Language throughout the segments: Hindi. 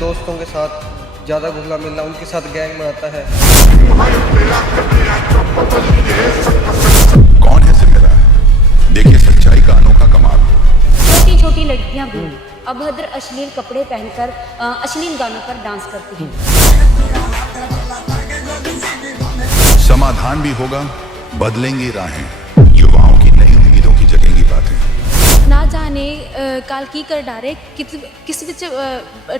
दोस्तों के साथ ज़्यादा घुलना मिलना, उनके साथ गैंग बनाता है। कौन है जिम्मेदार? देखिए सच्चाई का अनोखा कमाल। छोटी छोटी लड़कियां भी अभद्र अश्लील कपड़े पहनकर अश्लील गानों पर डांस करती हैं। समाधान भी होगा, बदलेंगी राहें, युवाओं की नई उम्मीदों की जगेंगी बातें। ना जाने काल की कर डारे किस ਵਿੱਚ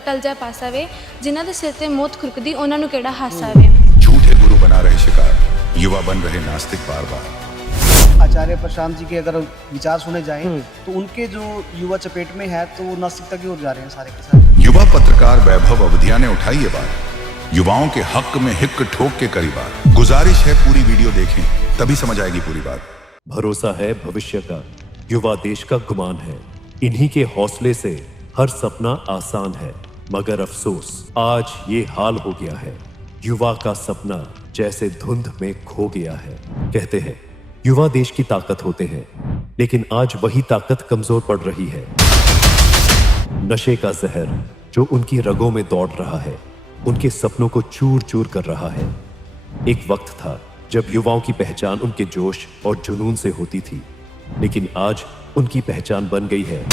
ਟਲ ਜਾ ਪਾਸਾ ਵੇ ਜਿਨ੍ਹਾਂ ਦੇ ਸਿਰ ਤੇ ਮੌਤ ਖੁਰਕਦੀ ਉਹਨਾਂ ਨੂੰ ਕਿਹੜਾ ਹਾਸਾ ਵੇ। झूठे गुरु बना रहे शिकार, युवा बन रहे नास्तिक बार बार। आचार्य प्रशांत जी के अगर विचार सुने जाएं तो उनके जो युवा चपेट में है तो वो नास्तिकता की ओर जा रहे हैं सारे के सारे। युवा पत्रकार वैभव अवधिया ने उठाई ये बात, युवाओं के हक में हिक ठोक के करी बात। गुजारिश है पूरी वीडियो देखें, तभी समझ आएगी पूरी बात। भरोसा है भविष्य का, युवा देश का गुमान है। इन्हीं के हौसले से हर सपना आसान है, मगर अफसोस आज ये हाल हो गया है। युवा का सपना जैसे धुंध में खो गया है। कहते हैं युवा देश की ताकत होते हैं, लेकिन आज वही ताकत कमजोर पड़ रही है। नशे का जहर जो उनकी रगों में दौड़ रहा है, उनके सपनों को चूर चूर कर रहा है। एक वक्त था जब युवाओं की पहचान उनके जोश और जुनून से होती थी, लेकिन आज उनकी पहचान बन गई है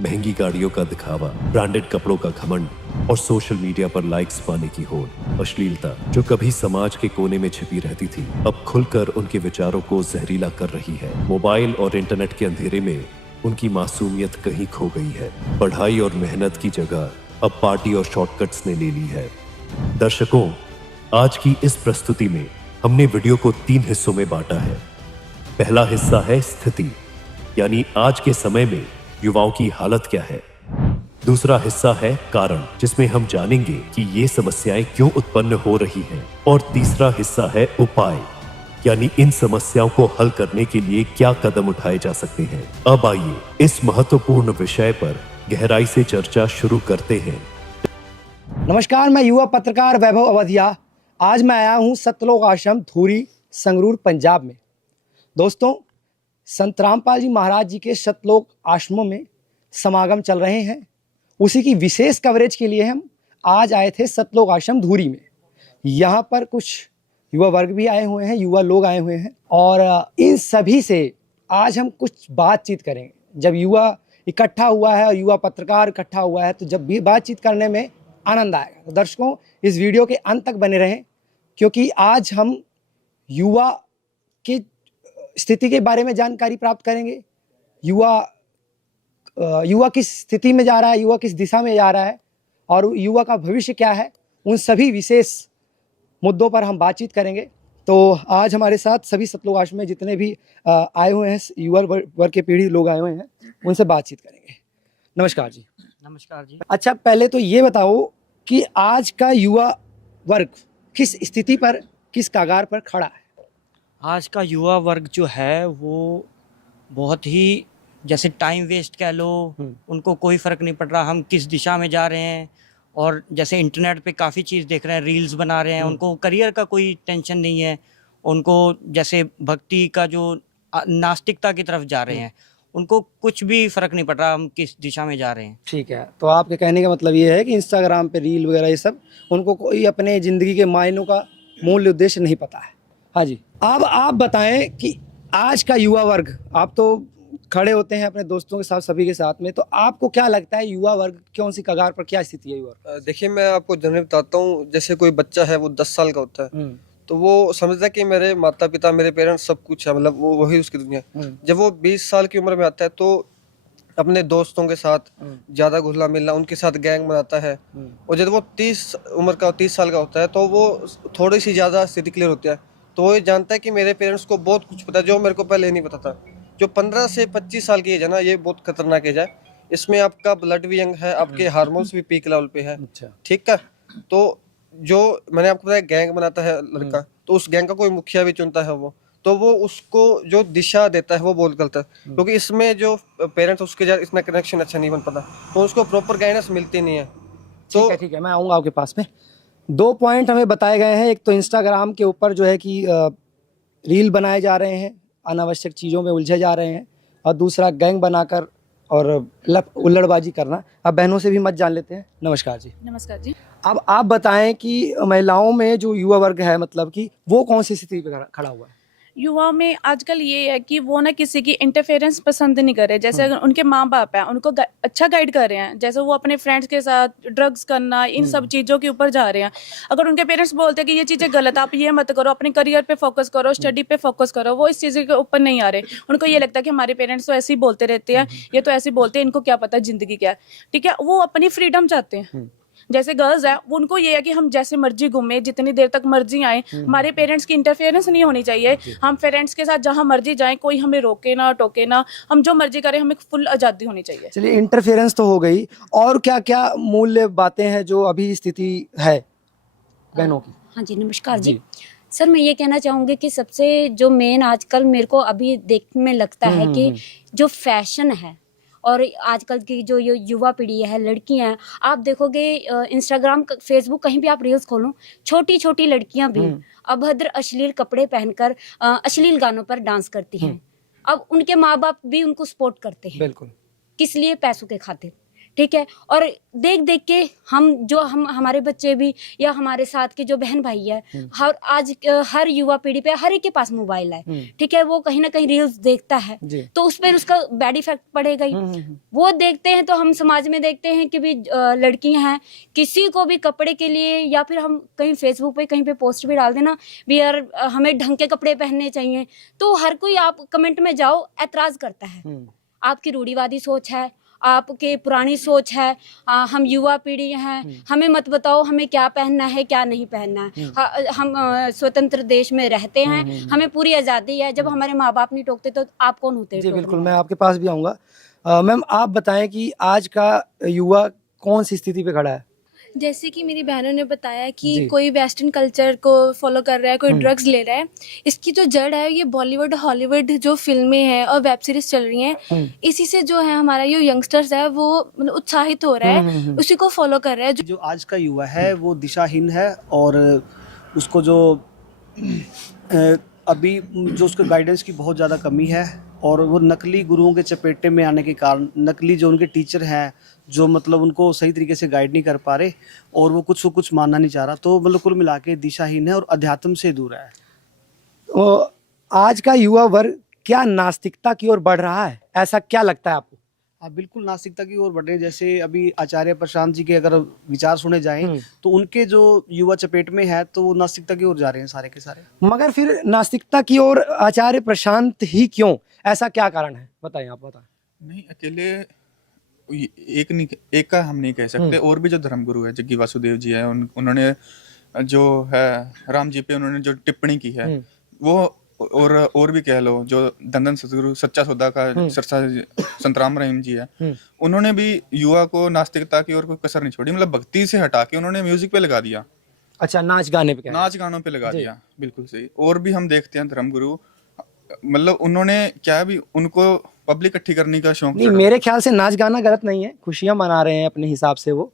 महंगी गाड़ियों का दिखावा, ब्रांडेड कपड़ों का घमंड और सोशल मीडिया पर लाइक्स पाने की होड़। अश्लीलता जो कभी समाज के कोने में छिपी रहती थी, अब खुलकर उनके विचारों को जहरीला कर रही है। मोबाइल और इंटरनेट के अंधेरे में उनकी मासूमियत कहीं खो गई है। पढ़ाई और मेहनत की जगह अब पार्टी और शॉर्टकट्स ने ले ली है। दर्शकों, आज की इस प्रस्तुति में हमने वीडियो को 3 हिस्सों में बांटा है। पहला हिस्सा है स्थिति, यानी आज के समय में युवाओं की हालत क्या है। दूसरा हिस्सा है कारण, जिसमें हम जानेंगे कि ये समस्याएं क्यों उत्पन्न हो रही हैं। और तीसरा हिस्सा है उपाय, यानी इन समस्याओं को हल करने के लिए क्या कदम उठाए जा सकते हैं। अब आइए इस महत्वपूर्ण विषय पर गहराई से चर्चा शुरू करते हैं। नमस्कार, मैं युवा पत्रकार वैभव अवधिया। आज मैं आया हूँ सतलोक आश्रम धूरी, संगरूर, पंजाब में। दोस्तों, संत रामपाल जी महाराज जी के सतलोक आश्रमों में समागम चल रहे हैं। उसी की विशेष कवरेज के लिए हम आज आए थे सतलोक आश्रम धूरी में। यहाँ पर कुछ युवा वर्ग भी आए हुए हैं, युवा लोग आए हुए हैं, और इन सभी से आज हम कुछ बातचीत करेंगे। जब युवा इकट्ठा हुआ है और युवा पत्रकार इकट्ठा हुआ है, तो जब भी बातचीत करने में आनंद आएगा। तो दर्शकों, इस वीडियो के अंत तक बने रहें, क्योंकि आज हम युवा की स्थिति के बारे में जानकारी प्राप्त करेंगे। युवा किस स्थिति में जा रहा है, युवा किस दिशा में जा रहा है, और युवा का भविष्य क्या है, उन सभी विशेष मुद्दों पर हम बातचीत करेंगे। तो आज हमारे साथ सभी सतलोक आश्रम में जितने भी आए हुए हैं युवा वर्ग के पीढ़ी लोग आए हुए हैं, उनसे बातचीत करेंगे। नमस्कार जी। नमस्कार जी। अच्छा, पहले तो ये बताओ कि आज का युवा वर्ग किस स्थिति पर, किस कगार पर खड़ा है। आज का युवा वर्ग जो है वो बहुत ही, जैसे टाइम वेस्ट कह लो, उनको कोई फ़र्क नहीं पड़ रहा हम किस दिशा में जा रहे हैं। और जैसे इंटरनेट पे काफ़ी चीज़ देख रहे हैं, रील्स बना रहे हैं, उनको करियर का कोई टेंशन नहीं है। उनको जैसे भक्ति का जो नास्तिकता की तरफ जा रहे हैं, उनको कुछ भी फ़र्क नहीं पड़ रहा हम किस दिशा में जा रहे हैं। ठीक है, तो आपके कहने का मतलब ये है कि इंस्टाग्राम पे रील वगैरह ये सब, उनको कोई अपने ज़िंदगी के मायनों का मूल उद्देश्य नहीं पता है। हाँ जी, अब आप बताएं कि आज का युवा वर्ग, आप तो खड़े होते हैं अपने दोस्तों के साथ, सभी के साथ में, तो आपको क्या लगता है युवा वर्ग कौन सी कगार पर, क्या स्थिति है युवा? देखिए, मैं आपको जनरली बताता हूँ। जैसे कोई बच्चा है, वो 10 साल का होता है, तो वो समझता है कि मेरे माता पिता, मेरे पेरेंट्स सब कुछ है, मतलब वो वही उसकी दुनिया है। जब वो 20 साल की उम्र में आता है, तो अपने दोस्तों के साथ ज़्यादा घुलना मिलना, उनके साथ गैंग बनाता है। और जब वो 30 उम्र का, 30 साल का होता है, तो वो थोड़ी सी ज़्यादा स्थिति क्लियर होती है। तो वो ये जानता है कि मेरे पेरेंट्स को बहुत कुछ पता है जो मेरे को पहले नहीं पता था। जो 15 से 25 साल की एज है ना, ये बहुत खतरनाक एज है। इसमें आपका ब्लड भी यंग है, आपके हार्मोन्स भी पीक लेवल पे है। ठीक है, तो जो मैंने आपको बताया गैंग बनाता है लड़का, तो उस गैंग का कोई मुखिया भी चुनता है वो, तो वो उसको जो दिशा देता है वो बहुत गलत है। क्योंकि इसमें जो पेरेंट्स, उसके साथ इतना कनेक्शन अच्छा नहीं बन पाता, तो उसको प्रॉपर गाइडेंस मिलती नहीं है। तो ठीक है, मैं आऊँगा आपके पास में। 2 पॉइंट हमें बताए गए हैं। एक तो इंस्टाग्राम के ऊपर जो है कि रील बनाए जा रहे हैं, अनावश्यक चीज़ों में उलझे जा रहे हैं, और दूसरा गैंग बनाकर और उल्लड़बाजी करना। अब बहनों से भी मत जान लेते हैं। नमस्कार जी। नमस्कार जी। अब आप बताएं कि महिलाओं में जो युवा वर्ग है मतलब कि वो कौन सी स्थिति पे खड़ा हुआ है? युवा में आजकल ये है कि वो ना किसी की इंटरफेरेंस पसंद नहीं कर रहे। जैसे अगर उनके माँ बाप हैं, उनको अच्छा गाइड कर रहे हैं, जैसे वो अपने फ्रेंड्स के साथ ड्रग्स करना, इन सब चीज़ों के ऊपर जा रहे हैं। अगर उनके पेरेंट्स बोलते हैं कि ये चीज़ें गलत, आप ये मत करो, अपने करियर पे फोकस करो, स्टडी पे फोकस करो, वो इस चीज़ के ऊपर नहीं आ रहे। उनको ये लगता है कि हमारे पेरेंट्स तो ऐसे ही बोलते रहते हैं, ये तो ऐसे ही बोलते हैं, इनको क्या पता ज़िंदगी क्या है। ठीक है, वो अपनी फ्रीडम चाहते हैं। जैसे गर्ल्स है, वो उनको ये है कि हम जैसे मर्जी घूमे, जितनी देर तक मर्जी आए, हमारे पेरेंट्स की इंटरफेरेंस नहीं होनी चाहिए। हम पेरेंट्स के साथ जहां मर्जी जाएं, कोई हमें रोके ना टोके ना, हम जो मर्जी करें, हमें फुल आज़ादी होनी चाहिए। चलिए, इंटरफेरेंस तो हो गई, और क्या क्या मूल्य बातें हैं जो अभी स्थिति है बहनों की? हाँ जी, नमस्कार जी। सर, मैं ये कहना चाहूँगी कि सबसे जो मेन आजकल मेरे को अभी देखने में लगता है कि जो फैशन है और आजकल की जो युवा पीढ़ी है, लड़कियां हैं, आप देखोगे इंस्टाग्राम, फेसबुक, कहीं भी आप रील्स खोलो, छोटी छोटी लड़कियां भी अभद्र अश्लील कपड़े पहनकर अश्लील गानों पर डांस करती हैं। अब उनके माँ बाप भी उनको सपोर्ट करते हैं। बिल्कुल। किस लिए? पैसों के खातिर। ठीक है, और देख देख के हम हमारे बच्चे भी या हमारे साथ के जो बहन भाई है, हर युवा पीढ़ी पे हर एक के पास मोबाइल है। ठीक है, वो कहीं ना कहीं रील्स देखता है, तो उस पर उसका बैड इफेक्ट पड़ेगा ही। वो देखते हैं तो हम समाज में देखते हैं कि भी लड़कियां हैं, किसी को भी कपड़े के लिए, या फिर हम कहीं फेसबुक पे कहीं पे पोस्ट भी डाल देना भी यार हमें ढंग के कपड़े पहनने चाहिए, तो हर कोई, आप कमेंट में जाओ, ऐतराज करता है। आपकी रूढ़िवादी सोच है, आपके पुरानी सोच है, हम युवा पीढ़ी हैं, हमें मत बताओ हमें क्या पहनना है क्या नहीं पहनना है। हम स्वतंत्र देश में रहते हैं, हमें पूरी आज़ादी है। जब हमारे माँ बाप नहीं टोकते तो आप कौन होते? जी बिल्कुल, मैं आपके पास भी आऊँगा। मैम, आप बताएं कि आज का युवा कौन सी स्थिति पे खड़ा है? जैसे कि मेरी बहनों ने बताया कि कोई वेस्टर्न कल्चर को फॉलो कर रहा है, कोई ड्रग्स ले रहा है। इसकी जो जड़ है ये बॉलीवुड, हॉलीवुड जो फिल्में हैं और वेब सीरीज चल रही हैं, इसी से जो है हमारा ये यंगस्टर्स है वो मतलब उत्साहित हो रहा है, उसी को फॉलो कर रहा है। जो आज का युवा है वो दिशाहीन है, और उसको जो अभी जो उसको गाइडेंस की बहुत ज़्यादा कमी है, और वो नकली गुरुओं के चपेटे में आने के कारण, नकली जो उनके टीचर हैं जो मतलब उनको सही तरीके से गाइड नहीं कर पा रहे, और वो कुछ मानना नहीं चाह रहा, तो मतलब कुल मिला के दिशाहीन है और अध्यात्म से दूर है। तो आज का युवा वर्ग क्या नास्तिकता की ओर बढ़ रहा है, ऐसा क्या लगता है आपको? हाँ, बिल्कुल नास्तिकता की ओर बढ़ रहे हैं। जैसे अभी आचार्य प्रशांत जी के अगर विचार सुने जाएं तो उनके जो युवा चपेट में है तो वो नास्तिकता की ओर जा रहे हैं सारे के सारे। मगर फिर नास्तिकता की ओर आचार्य प्रशांत ही क्यों, ऐसा क्या कारण है, बताएं, आप बताएं। नहीं, अकेले एक का हम नहीं कह सकते, और भी जो धर्मगुरु है, जग्गी वासुदेव जी है, उन्होंने जो है राम जी पे उन्होंने जो टिप्पणी की है वो, और भी कह लो जो दंदन सतगुरु सच्चा सौदा का सरसा संतराम रहीम जी है, उन्होंने भी युवा को नास्तिकता की ओर कोई कसर नहीं छोड़ी, मतलब भक्ति से हटा के उन्होंने म्यूजिक पे लगा दिया। अच्छा, नाच गाने पे लगा दिया, बिल्कुल सही। और भी हम देखते हैं धर्मगुरु, मतलब उन्होंने क्या भी उनको पब्लिक इकट्ठी करने का शौक नहीं, मेरे ख्याल से नाच गाना गलत नहीं है, खुशियां मना रहे हैं अपने हिसाब से, वो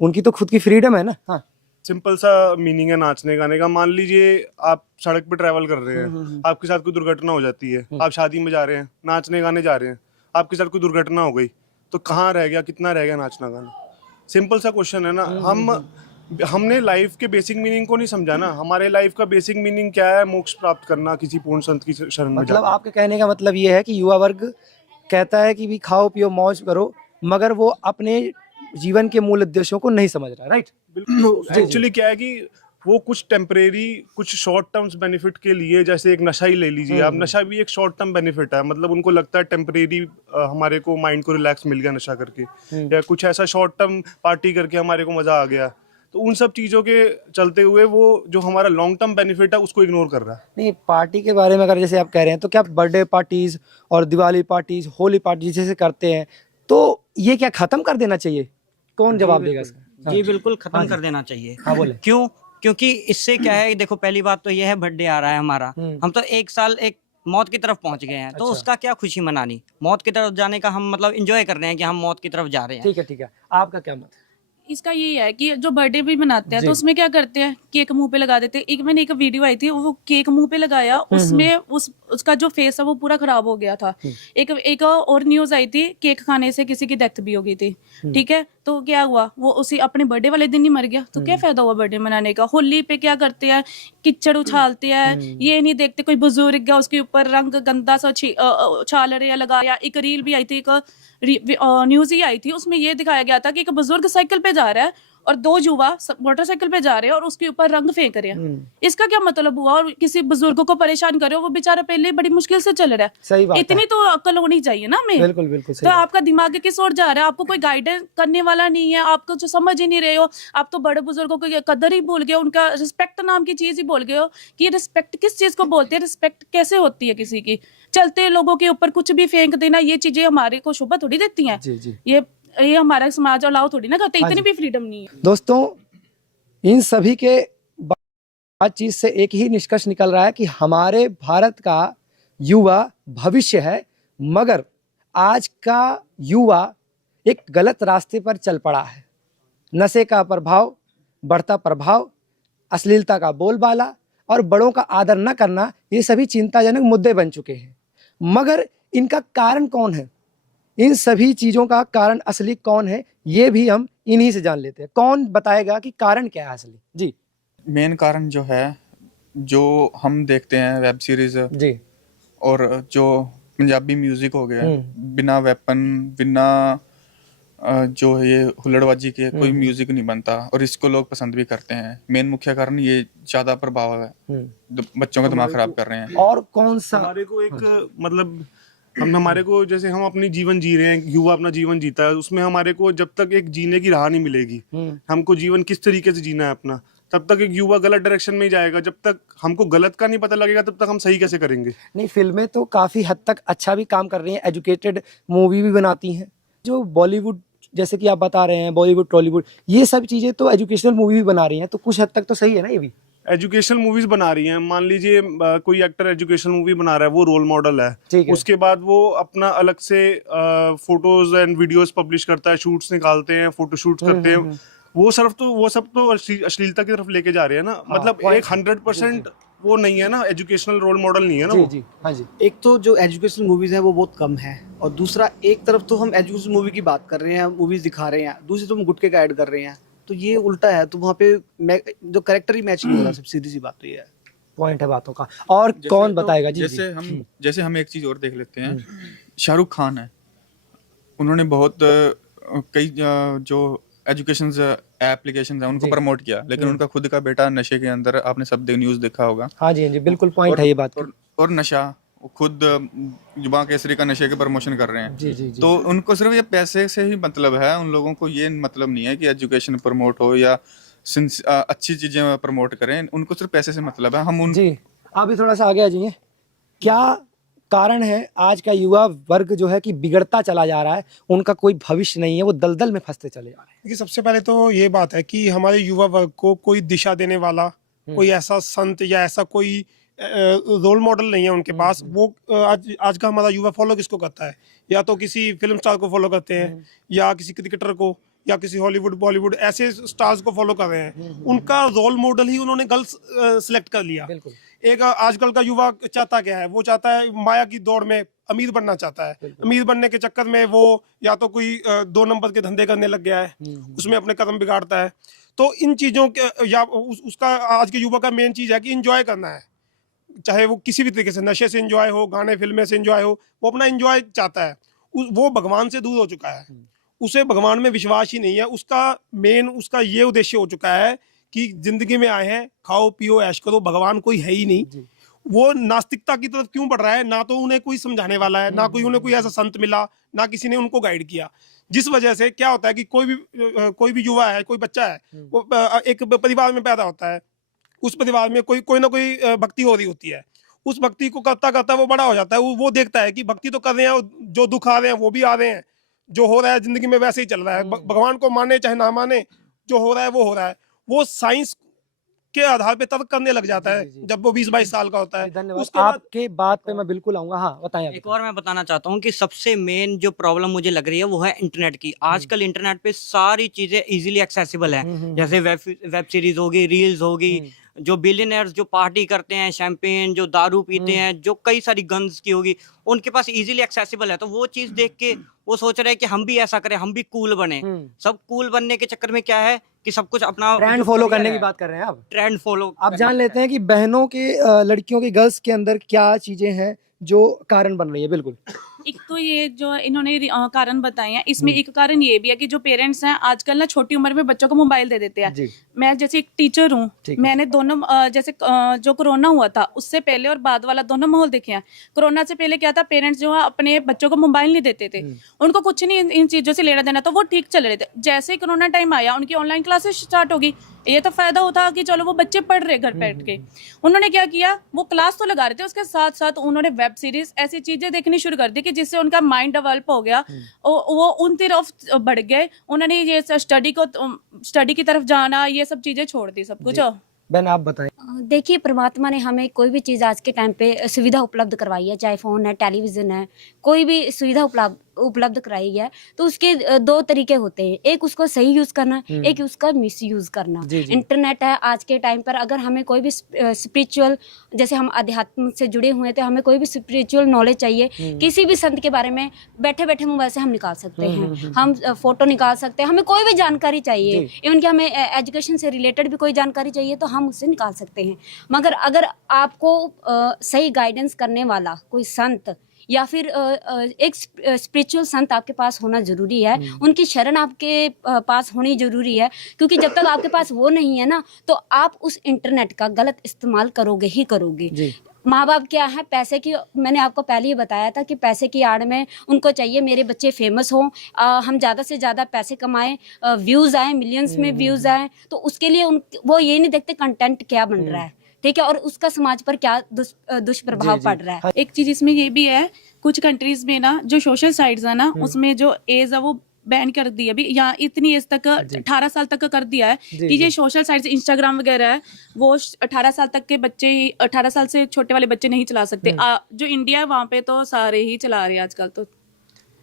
उनकी तो खुद की फ्रीडम है ना। हाँ, सिंपल सा मीनिंग है नाचने गाने का। मान लीजिए आप सड़क पे ट्रैवल कर रहे हैं, आपके साथ कोई दुर्घटना हो जाती है, आप शादी में जा रहे हैं, नाचने गाने जा रहे हैं, आपके साथ कोई दुर्घटना हो गई, तो कहाँ रह गया, कितना रह गया नाचना गाना? सिंपल सा क्वेश्चन है ना। हमने लाइफ के बेसिक मीनिंग को नहीं समझा ना। हमारे लाइफ का बेसिक मीनिंग क्या है? मोक्ष प्राप्त करना, किसी पूर्ण संत की शरण में। मतलब आपके कहने का मतलब ये है कि युवा वर्ग कहता है कि भी खाओ पियो मौज करो, मगर वो अपने जीवन के मूल उद्देश्यों को नहीं समझ रहा है, राइट? एक्चुअली क्या है कि वो कुछ टेम्परेरी, कुछ शॉर्ट टर्म्स बेनिफिट के लिए, जैसे एक नशा ही ले लीजिए आप, नशा भी एक शॉर्ट टर्म बेनिफिट है। मतलब उनको लगता है टेम्परेरी हमारे को माइंड को रिलैक्स मिल गया नशा करके, या कुछ ऐसा शॉर्ट टर्म पार्टी करके हमारे को मजा आ गया, तो उन सब चीज़ों के चलते हुए वो जो हमारा लॉन्ग टर्म बेनिफिट है उसको इग्नोर कर रहा है। नहीं, पार्टी के बारे में अगर जैसे आप कह रहे हैं, तो क्या बर्थडे पार्टीज और दिवाली पार्टीज, होली पार्टी जैसे करते हैं, तो ये क्या खत्म कर देना चाहिए? कौन जवाब देगा इसका? जी बिल्कुल खत्म कर देना चाहिए। हाँ, बोले। क्यों? क्योंकि इससे क्या है, देखो पहली बात तो ये है, बर्थडे आ रहा है हमारा, हम तो एक साल एक मौत की तरफ पहुंच गए हैं, तो उसका क्या खुशी मनानी? मौत की तरफ जाने का हम मतलब एंजॉय कर रहे हैं कि हम मौत की तरफ जा रहे हैं। ठीक है, आपका क्या मत? इसका यही है कि जो बर्थडे भी मनाते हैं तो उसमें क्या करते हैं, केक मुंह पे लगा देते हैं। एक मैंने एक वीडियो आई थी, वो केक मुंह पे लगाया, उसमें उसका जो फेस है वो पूरा खराब हो गया था। एक और न्यूज आई थी, केक खाने से किसी की डेथ भी हो गई थी। ठीक है, तो क्या हुआ, वो उसी अपने बर्थडे वाले दिन ही मर गया, तो क्या फायदा हुआ बर्थडे मनाने का। होली पे क्या करते हैं, कीचड़ उछालते हैं, ये नहीं देखते कोई बुजुर्ग है उसके ऊपर रंग गंदा सा उछाल रहे लगाया। एक रील भी आई थी, एक न्यूज ही आई थी, उसमें ये दिखाया गया था कि एक बुजुर्ग साइकिल पे जा रहा है और दो युवा मोटरसाइकिल पे जा रहे हैं और उसके ऊपर रंग फेंक रहे हैं। इसका क्या मतलब हुआ, और किसी बुजुर्ग को परेशान करे, वो बेचारा पहले बड़ी मुश्किल से चल रहा है। सही बात इतनी तो अक्ल होनी चाहिए ना हमें। बिल्कुल बिल्कुल तो आपका दिमाग किस ओर जा रहा है, आपको कोई गाइडेंस करने वाला नहीं है, आपको जो समझ ही नहीं रहे हो, आप तो बड़े बुजुर्गों की कदर ही भूल गए, उनका रिस्पेक्ट नाम की चीज ही भूल गए हो कि रिस्पेक्ट किस चीज को बोलते हैं, रिस्पेक्ट कैसे होती है किसी की। चलते लोगों के ऊपर कुछ भी फेंक देना, ये चीजें हमारे को शोभा थोड़ी देती हैं। जी जी। ये हमारा समाज अलाउ थोड़ी ना करते, इतनी भी फ्रीडम नहीं है। दोस्तों, इन सभी के बातचीत से एक ही निष्कर्ष निकल रहा है कि हमारे भारत का युवा भविष्य है, मगर आज का युवा एक गलत रास्ते पर चल पड़ा है। नशे का प्रभाव, बढ़ता प्रभाव, अश्लीलता का बोलबाला और बड़ों का आदर न करना, ये सभी चिंताजनक मुद्दे बन चुके हैं। मगर इनका कारण कौन है, इन सभी चीज़ों का कारण असली कौन है, ये भी हम इन्हीं से जान लेते हैं। कौन बताएगा कि कारण क्या है असली? जी। मेन कारण जो है, जो हम देखते हैं वेब सीरीज जी, और जो पंजाबी म्यूजिक हो गया, बिना वेपन, बिना जो है ये हुल्लड़बाजी के कोई म्यूजिक नहीं बनता, और इसको लोग पसंद भी करते हैं। मेन मुख्य कारण ये ज्यादा प्रभाव है, बच्चों का दिमाग खराब कर रहे हैं। और कौन सा हमारे को एक मतलब हमारे को, जैसे हम अपनी जीवन जी रहे हैं, युवा अपना जीवन जीता है, उसमें हमारे को जब तक एक जीने की राह नहीं मिलेगी, हमको जीवन किस तरीके से जीना है अपना, तब तक एक युवा गलत डायरेक्शन में ही जाएगा। जब तक हमको गलत का नहीं पता लगेगा, तब तक हम सही कैसे करेंगे? नहीं, फिल्में तो काफ़ी हद तक अच्छा भी काम कर रही हैं, एजुकेटेड मूवी भी बनाती हैं। जो बॉलीवुड, जैसे कि आप बता रहे हैं, बॉलीवुड, टॉलीवुड, ये सब चीज़ें तो एजुकेशनल मूवी भी बना रही हैं, तो कुछ हद तक तो सही है ना ये भी। एजुकेशनल मूवीज बना रही हैं। मान लीजिए कोई एक्टर एजुकेशनल मूवी बना रहा है, वो रोल मॉडल है, उसके बाद वो अपना अलग से फोटोज एंड वीडियोस पब्लिश करता है, शूट्स निकालते हैं, फोटो शूट्स करते हैं, वो सब तो अश्लीलता की तरफ लेके जा रहे हैं ना। मतलब एक 100% वो नहीं है ना, एजुकेशनल रोल मॉडल नहीं है ना। जी, हाँ जी। एक तो जो एजुकेशनल मूवीज हैं वो बहुत कम है, और दूसरा एक तरफ तो हम एजुकेशनल मूवी की बात कर रहे हैं, मूवीज दिखा रहे हैं, दूसरी तो हम गुटके का ऐड कर रहे हैं, तो ये उल्टा है। तो वहाँ पे जो कैरेक्टर ही मैच नहीं हो रहा, सब सीधी सी बात तो ये है। पॉइंट है बातों का। और कौन बताएगा? जी, जैसे हम एक चीज और देख लेते हैं, शाहरुख खान है, उन्होंने बहुत कई जो एजुकेशन एप्लीकेशन है उनको प्रमोट किया, लेकिन उनका खुद का बेटा नशे के अंदर, आपने सब न्यूज़ देखा होगा। हाँ जी, हाँ जी, बिल्कुल पॉइंट है ये बात। और नशा, वो खुद जुबान केसरी का नशे के प्रमोशन कर रहे हैं। जी जी जी। तो उनको सिर्फ ये पैसे से ही मतलब है, उन लोगों को ये मतलब नहीं है कि एजुकेशन प्रमोट हो या अच्छी चीजें प्रमोट करें, उनको सिर्फ पैसे से मतलब है। हम उन जी, आप भी थोड़ा सा आगे आ जाइए। क्या कारण है आज का युवा वर्ग जो है कि बिगड़ता चला जा रहा है, उनका कोई भविष्य नहीं है, वो दलदल में फंसते चले जा रहे हैं? देखिए, सबसे पहले तो ये बात है कि हमारे युवा वर्ग को कोई दिशा देने वाला, कोई ऐसा संत या ऐसा कोई रोल मॉडल नहीं है उनके पास। वो आज का हमारा युवा फॉलो किसको करता है? या तो किसी फिल्म स्टार को फॉलो करते हैं, या किसी क्रिकेटर को, या किसी हॉलीवुड बॉलीवुड ऐसे स्टार्स को फॉलो कर रहे हैं। उनका रोल मॉडल ही उन्होंने गलत सिलेक्ट कर लिया। एक आजकल का युवा चाहता क्या है? वो चाहता है माया की दौड़ में अमीर बनना चाहता है। अमीर बनने के चक्कर में वो या तो कोई 2 नंबर के धंधे करने लग गया है, उसमें अपने कदम बिगाड़ता है। तो इन चीज़ों के या उसका आज के युवा का मेन चीज़ है कि इंजॉय करना है, चाहे वो किसी भी तरीके से, नशे से इंजॉय हो, गाने फिल्में से इंजॉय हो, वो अपना इंजॉय चाहता है। वो भगवान से दूर हो चुका है, उसे भगवान में विश्वास ही नहीं है। उसका ये उद्देश्य हो चुका है कि जिंदगी में आए हैं, खाओ पियो ऐश करो, भगवान कोई है ही नहीं। वो नास्तिकता की तरफ क्यों बढ़ रहा है? ना तो उन्हें कोई समझाने वाला है, ना उन्हें कोई ऐसा संत मिला, ना किसी ने उनको गाइड किया। जिस वजह से क्या होता है कि कोई भी युवा है, कोई बच्चा है, वो एक परिवार में पैदा होता है, उस परिवार में कोई ना कोई भक्ति हो रही होती है। उस भक्ति को करता करता वो बड़ा हो जाता है। वो देखता है कि भक्ति तो कर रहे हैं, जो दुख आ रहे हैं वो भी आ रहे हैं, जो हो रहा है जिंदगी में वैसे ही चल रहा है। भगवान को माने चाहे ना माने, जो हो रहा है वो हो रहा है। वो साइंस उसके आधार पे तर्क करने लग जाता है जब वो 20-22 साल का होता है। धन्यवाद, उसके बाद आपके बात पे मैं बिल्कुल आऊंगा। हाँ बताएं आप। एक और मैं बताना चाहता हूँ कि सबसे मेन जो प्रॉब्लम मुझे लग रही है वो है इंटरनेट की। आजकल इंटरनेट पे सारी चीजें इजीली एक्सेसिबल है, जैसे वेब सीरीज होगी, रील्स होगी, जो बिलियनर्स जो पार्टी करते हैं, शैंपेन जो दारू पीते हैं, जो कई सारी गन्स की होगी, उनके पास इजीली एक्सेसिबल है। तो वो चीज देख के वो सोच रहे हैं कि हम भी ऐसा करें, हम भी कूल बने। सब कूल बनने के चक्कर में क्या है कि सब कुछ अपना ट्रेंड फॉलो करने की बात कर रहे हैं आप। ट्रेंड फॉलो आप जान लेते हैं कि बहनों के लड़कियों के गर्ल्स के अंदर क्या चीजें हैं जो कारण बन रही है। बिल्कुल, एक तो ये जो इन्होंने कारण बताए हैं, इसमें एक कारण ये भी है कि जो पेरेंट्स हैं आजकल ना छोटी उम्र में बच्चों को मोबाइल दे देते हैं। मैं जैसे एक टीचर हूँ, मैंने दोनों जैसे जो कोरोना हुआ था उससे पहले और बाद वाला दोनों माहौल देखे हैं। कोरोना से पहले क्या था, पेरेंट्स जो है अपने बच्चों को मोबाइल नहीं देते थे, उनको कुछ नहीं इन चीजों से लेना देना, तो वो ठीक चल रहे थे। जैसे ही कोरोना टाइम आया उनकी ऑनलाइन क्लासेस स्टार्ट होगी, ये तो फायदा होता कि चलो वो बच्चे पढ़ रहे घर बैठ के। उन्होंने क्या किया, वो क्लास तो लगा रहे थे, उसके साथ साथ उन्होंने वेब सीरीज ऐसी चीजें देखनी शुरू कर दी कि जिससे उनका माइंड डेवलप हो गया, वो उन तरफ बढ़ गए। उन्होंने ये स्टडी की तरफ जाना, ये सब चीजें छोड़ दी सब कुछ। बहन आप बताएं। देखिए, परमात्मा ने हमें कोई भी चीज़ आज के टाइम पे सुविधा उपलब्ध करवाई है, चाहे फ़ोन है, टेलीविज़न है, कोई भी सुविधा उपलब्ध कराई है, तो उसके दो तरीके होते हैं। एक उसको सही यूज़ करना, एक उसका मिसयूज़ करना। इंटरनेट है आज के टाइम पर, अगर हमें कोई भी स्पिरिचुअल, जैसे हम अध्यात्म से जुड़े हुए थे, हमें कोई भी स्पिरिचुअल नॉलेज चाहिए, किसी भी संत के बारे में बैठे बैठे मोबाइल से हम निकाल सकते हैं। हम फोटो निकाल सकते हैं, हमें कोई भी जानकारी चाहिए, इवन कि हमें एजुकेशन से रिलेटेड भी कोई जानकारी चाहिए तो हम उससे निकाल सकते हैं। मगर अगर आपको सही गाइडेंस करने वाला कोई संत या फिर एक स्पिरिचुअल संत आपके पास होना ज़रूरी है, उनकी शरण आपके पास होनी ज़रूरी है, क्योंकि जब तक आपके पास वो नहीं है ना, तो आप उस इंटरनेट का गलत इस्तेमाल करोगे ही करोगे। माँ बाप क्या है, पैसे की, मैंने आपको पहले ही बताया था कि पैसे की आड़ में उनको चाहिए मेरे बच्चे फेमस हों, हम ज़्यादा से ज़्यादा पैसे कमाएं, व्यूज़ आए, मिलियंस में व्यूज़ आए, तो उसके लिए वो ये नहीं देखते कंटेंट क्या बन रहा है, ठीक है, और उसका समाज पर क्या दुष्प्रभाव पड़ रहा है। एक चीज इसमें ये भी है, कुछ कंट्रीज में ना जो सोशल साइट्स है ना, उसमें जो एज है वो बैन कर दी है अभी, यहाँ इतनी एज तक 18 साल तक का कर दिया है कि ये सोशल साइट्स इंस्टाग्राम वगैरह है, वो 18 साल तक के बच्चे ही, 18 साल से छोटे वाले बच्चे नहीं चला सकते। जो इंडिया है वहाँ पे तो सारे ही चला रहे हैं आजकल तो।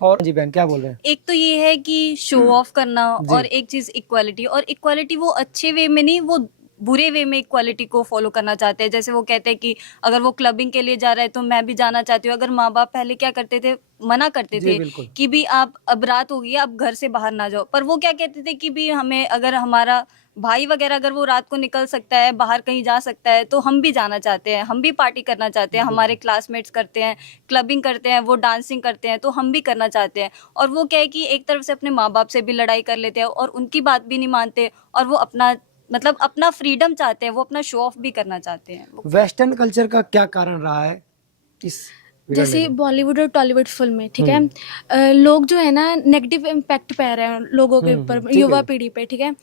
और जी बहन क्या बोल रहे हैं? एक तो ये है कि शो ऑफ करना, और एक चीज इक्वालिटी, और इक्वालिटी वो अच्छे वे में नहीं, वो बुरे वे में इक्वालिटी को फॉलो करना चाहते हैं। जैसे वो कहते हैं कि अगर वो क्लबिंग के लिए जा रहा है तो मैं भी जाना चाहती हूँ। अगर माँ बाप पहले क्या करते थे, मना करते थे कि भी आप अब रात हो गई है, आप घर से बाहर ना जाओ, पर वो क्या कहते थे कि भी हमें, अगर हमारा भाई वगैरह अगर वो रात को निकल सकता है, बाहर कहीं जा सकता है, तो हम भी जाना चाहते हैं, हम भी पार्टी करना चाहते हैं। हमारे क्लासमेट्स करते हैं, क्लबिंग करते हैं, वो डांसिंग करते हैं, तो हम भी करना चाहते हैं। और वो क्या है कि एक तरफ से अपने माँ बाप से भी लड़ाई कर लेते हैं और उनकी बात भी नहीं मानते, और वो अपना फ्रीडम चाहते हैं, वो अपना शो ऑफ भी करना चाहते हैं। वेस्टर्न कल्चर का क्या कारण रहा है इस जैसे बॉलीवुड और टॉलीवुड फिल्में, ठीक है, लोग जो है ना नेगेटिव इम्पैक्ट पा रहे हैं लोगों के ऊपर, युवा पीढ़ी पे, ठीक है।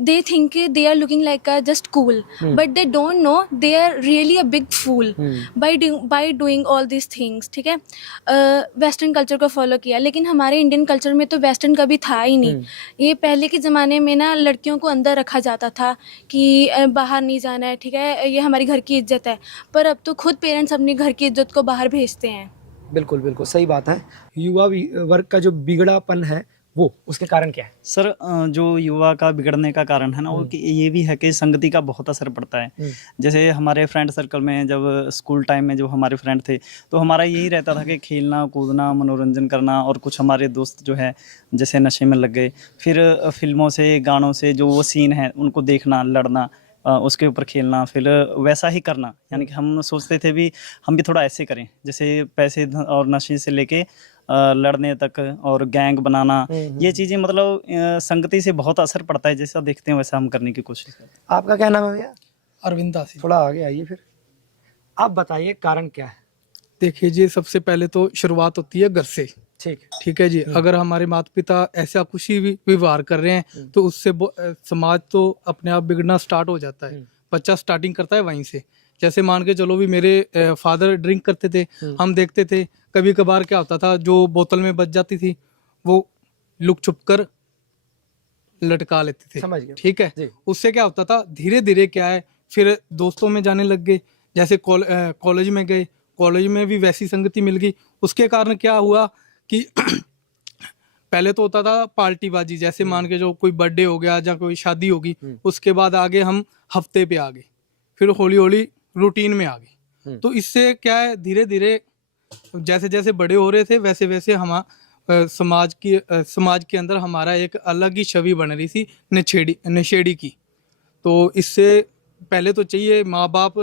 They think they are looking like a just cool, but they don't know they are really a big fool by doing all this things, ठीक है। वेस्टर्न कल्चर को फॉलो किया, लेकिन हमारे इंडियन कल्चर में तो वेस्टर्न कभी था ही नहीं। ये पहले के ज़माने में ना लड़कियों को अंदर रखा जाता था कि बाहर नहीं जाना है, ठीक है, ये हमारी घर की इज्जत है, पर अब तो खुद पेरेंट्स अपनी घर की इज्जत को बाहर भेजते हैं। बिल्कुल बिल्कुल सही बात है। युवा वर्ग का जो बिगड़ापन है वो, उसके कारण क्या है सर? जो युवा का बिगड़ने का कारण है ना, वो ये भी है कि संगति का बहुत असर पड़ता है। जैसे हमारे फ्रेंड सर्कल में, जब स्कूल टाइम में जो हमारे फ्रेंड थे, तो हमारा यही रहता था कि खेलना कूदना, मनोरंजन करना, और कुछ हमारे दोस्त जो है जैसे नशे में लग गए, फिर फिल्मों से, गानों से जो वो सीन है उनको देखना, लड़ना, उसके ऊपर खेलना, फिर वैसा ही करना। यानी कि हम सोचते थे भी हम भी थोड़ा ऐसे करें, जैसे पैसे और नशे से लेके लड़ने तक और गैंग बनाना, ये चीज़ें मतलब संगति से बहुत असर पड़ता है। जैसा देखते हैं वैसा हम करने की कोशिश करते हैं। आपका क्या नाम है भैया? अरविंद दासी। थोड़ा आगे आइए, फिर आप बताइए कारण क्या है। देखिए जी, सबसे पहले तो शुरुआत होती है घर से, ठीक है जी। अगर हमारे माता पिता ऐसा कुछ ही व्यवहार कर रहे हैं तो उससे समाज तो अपने आप बिगड़ना स्टार्ट हो जाता है। बच्चा स्टार्टिंग करता है वहीं से। जैसे मान के चलो भी, मेरे फादर ड्रिंक करते थे, हम देखते थे, कभी कभार क्या होता था, जो बोतल में बच जाती थी वो लुक छुप कर लटका लेते थे। समझ गया। ठीक है, उससे क्या होता था, धीरे धीरे क्या है, फिर दोस्तों में जाने लग गए, जैसे कॉलेज में गए, कॉलेज में भी वैसी संगति मिल गई। उसके कारण क्या हुआ कि पहले तो होता था पार्टीबाजी, जैसे मान के जो कोई बर्थडे हो गया या कोई शादी होगी, उसके बाद आगे हम हफ्ते पे आ गए, फिर हौली हौली रूटीन में आ गए। तो इससे क्या है, धीरे धीरे जैसे जैसे बड़े हो रहे थे वैसे वैसे हम समाज के अंदर हमारा एक अलग ही छवि बन रही थी नशेड़ी की। तो इससे पहले तो चाहिए माँ बाप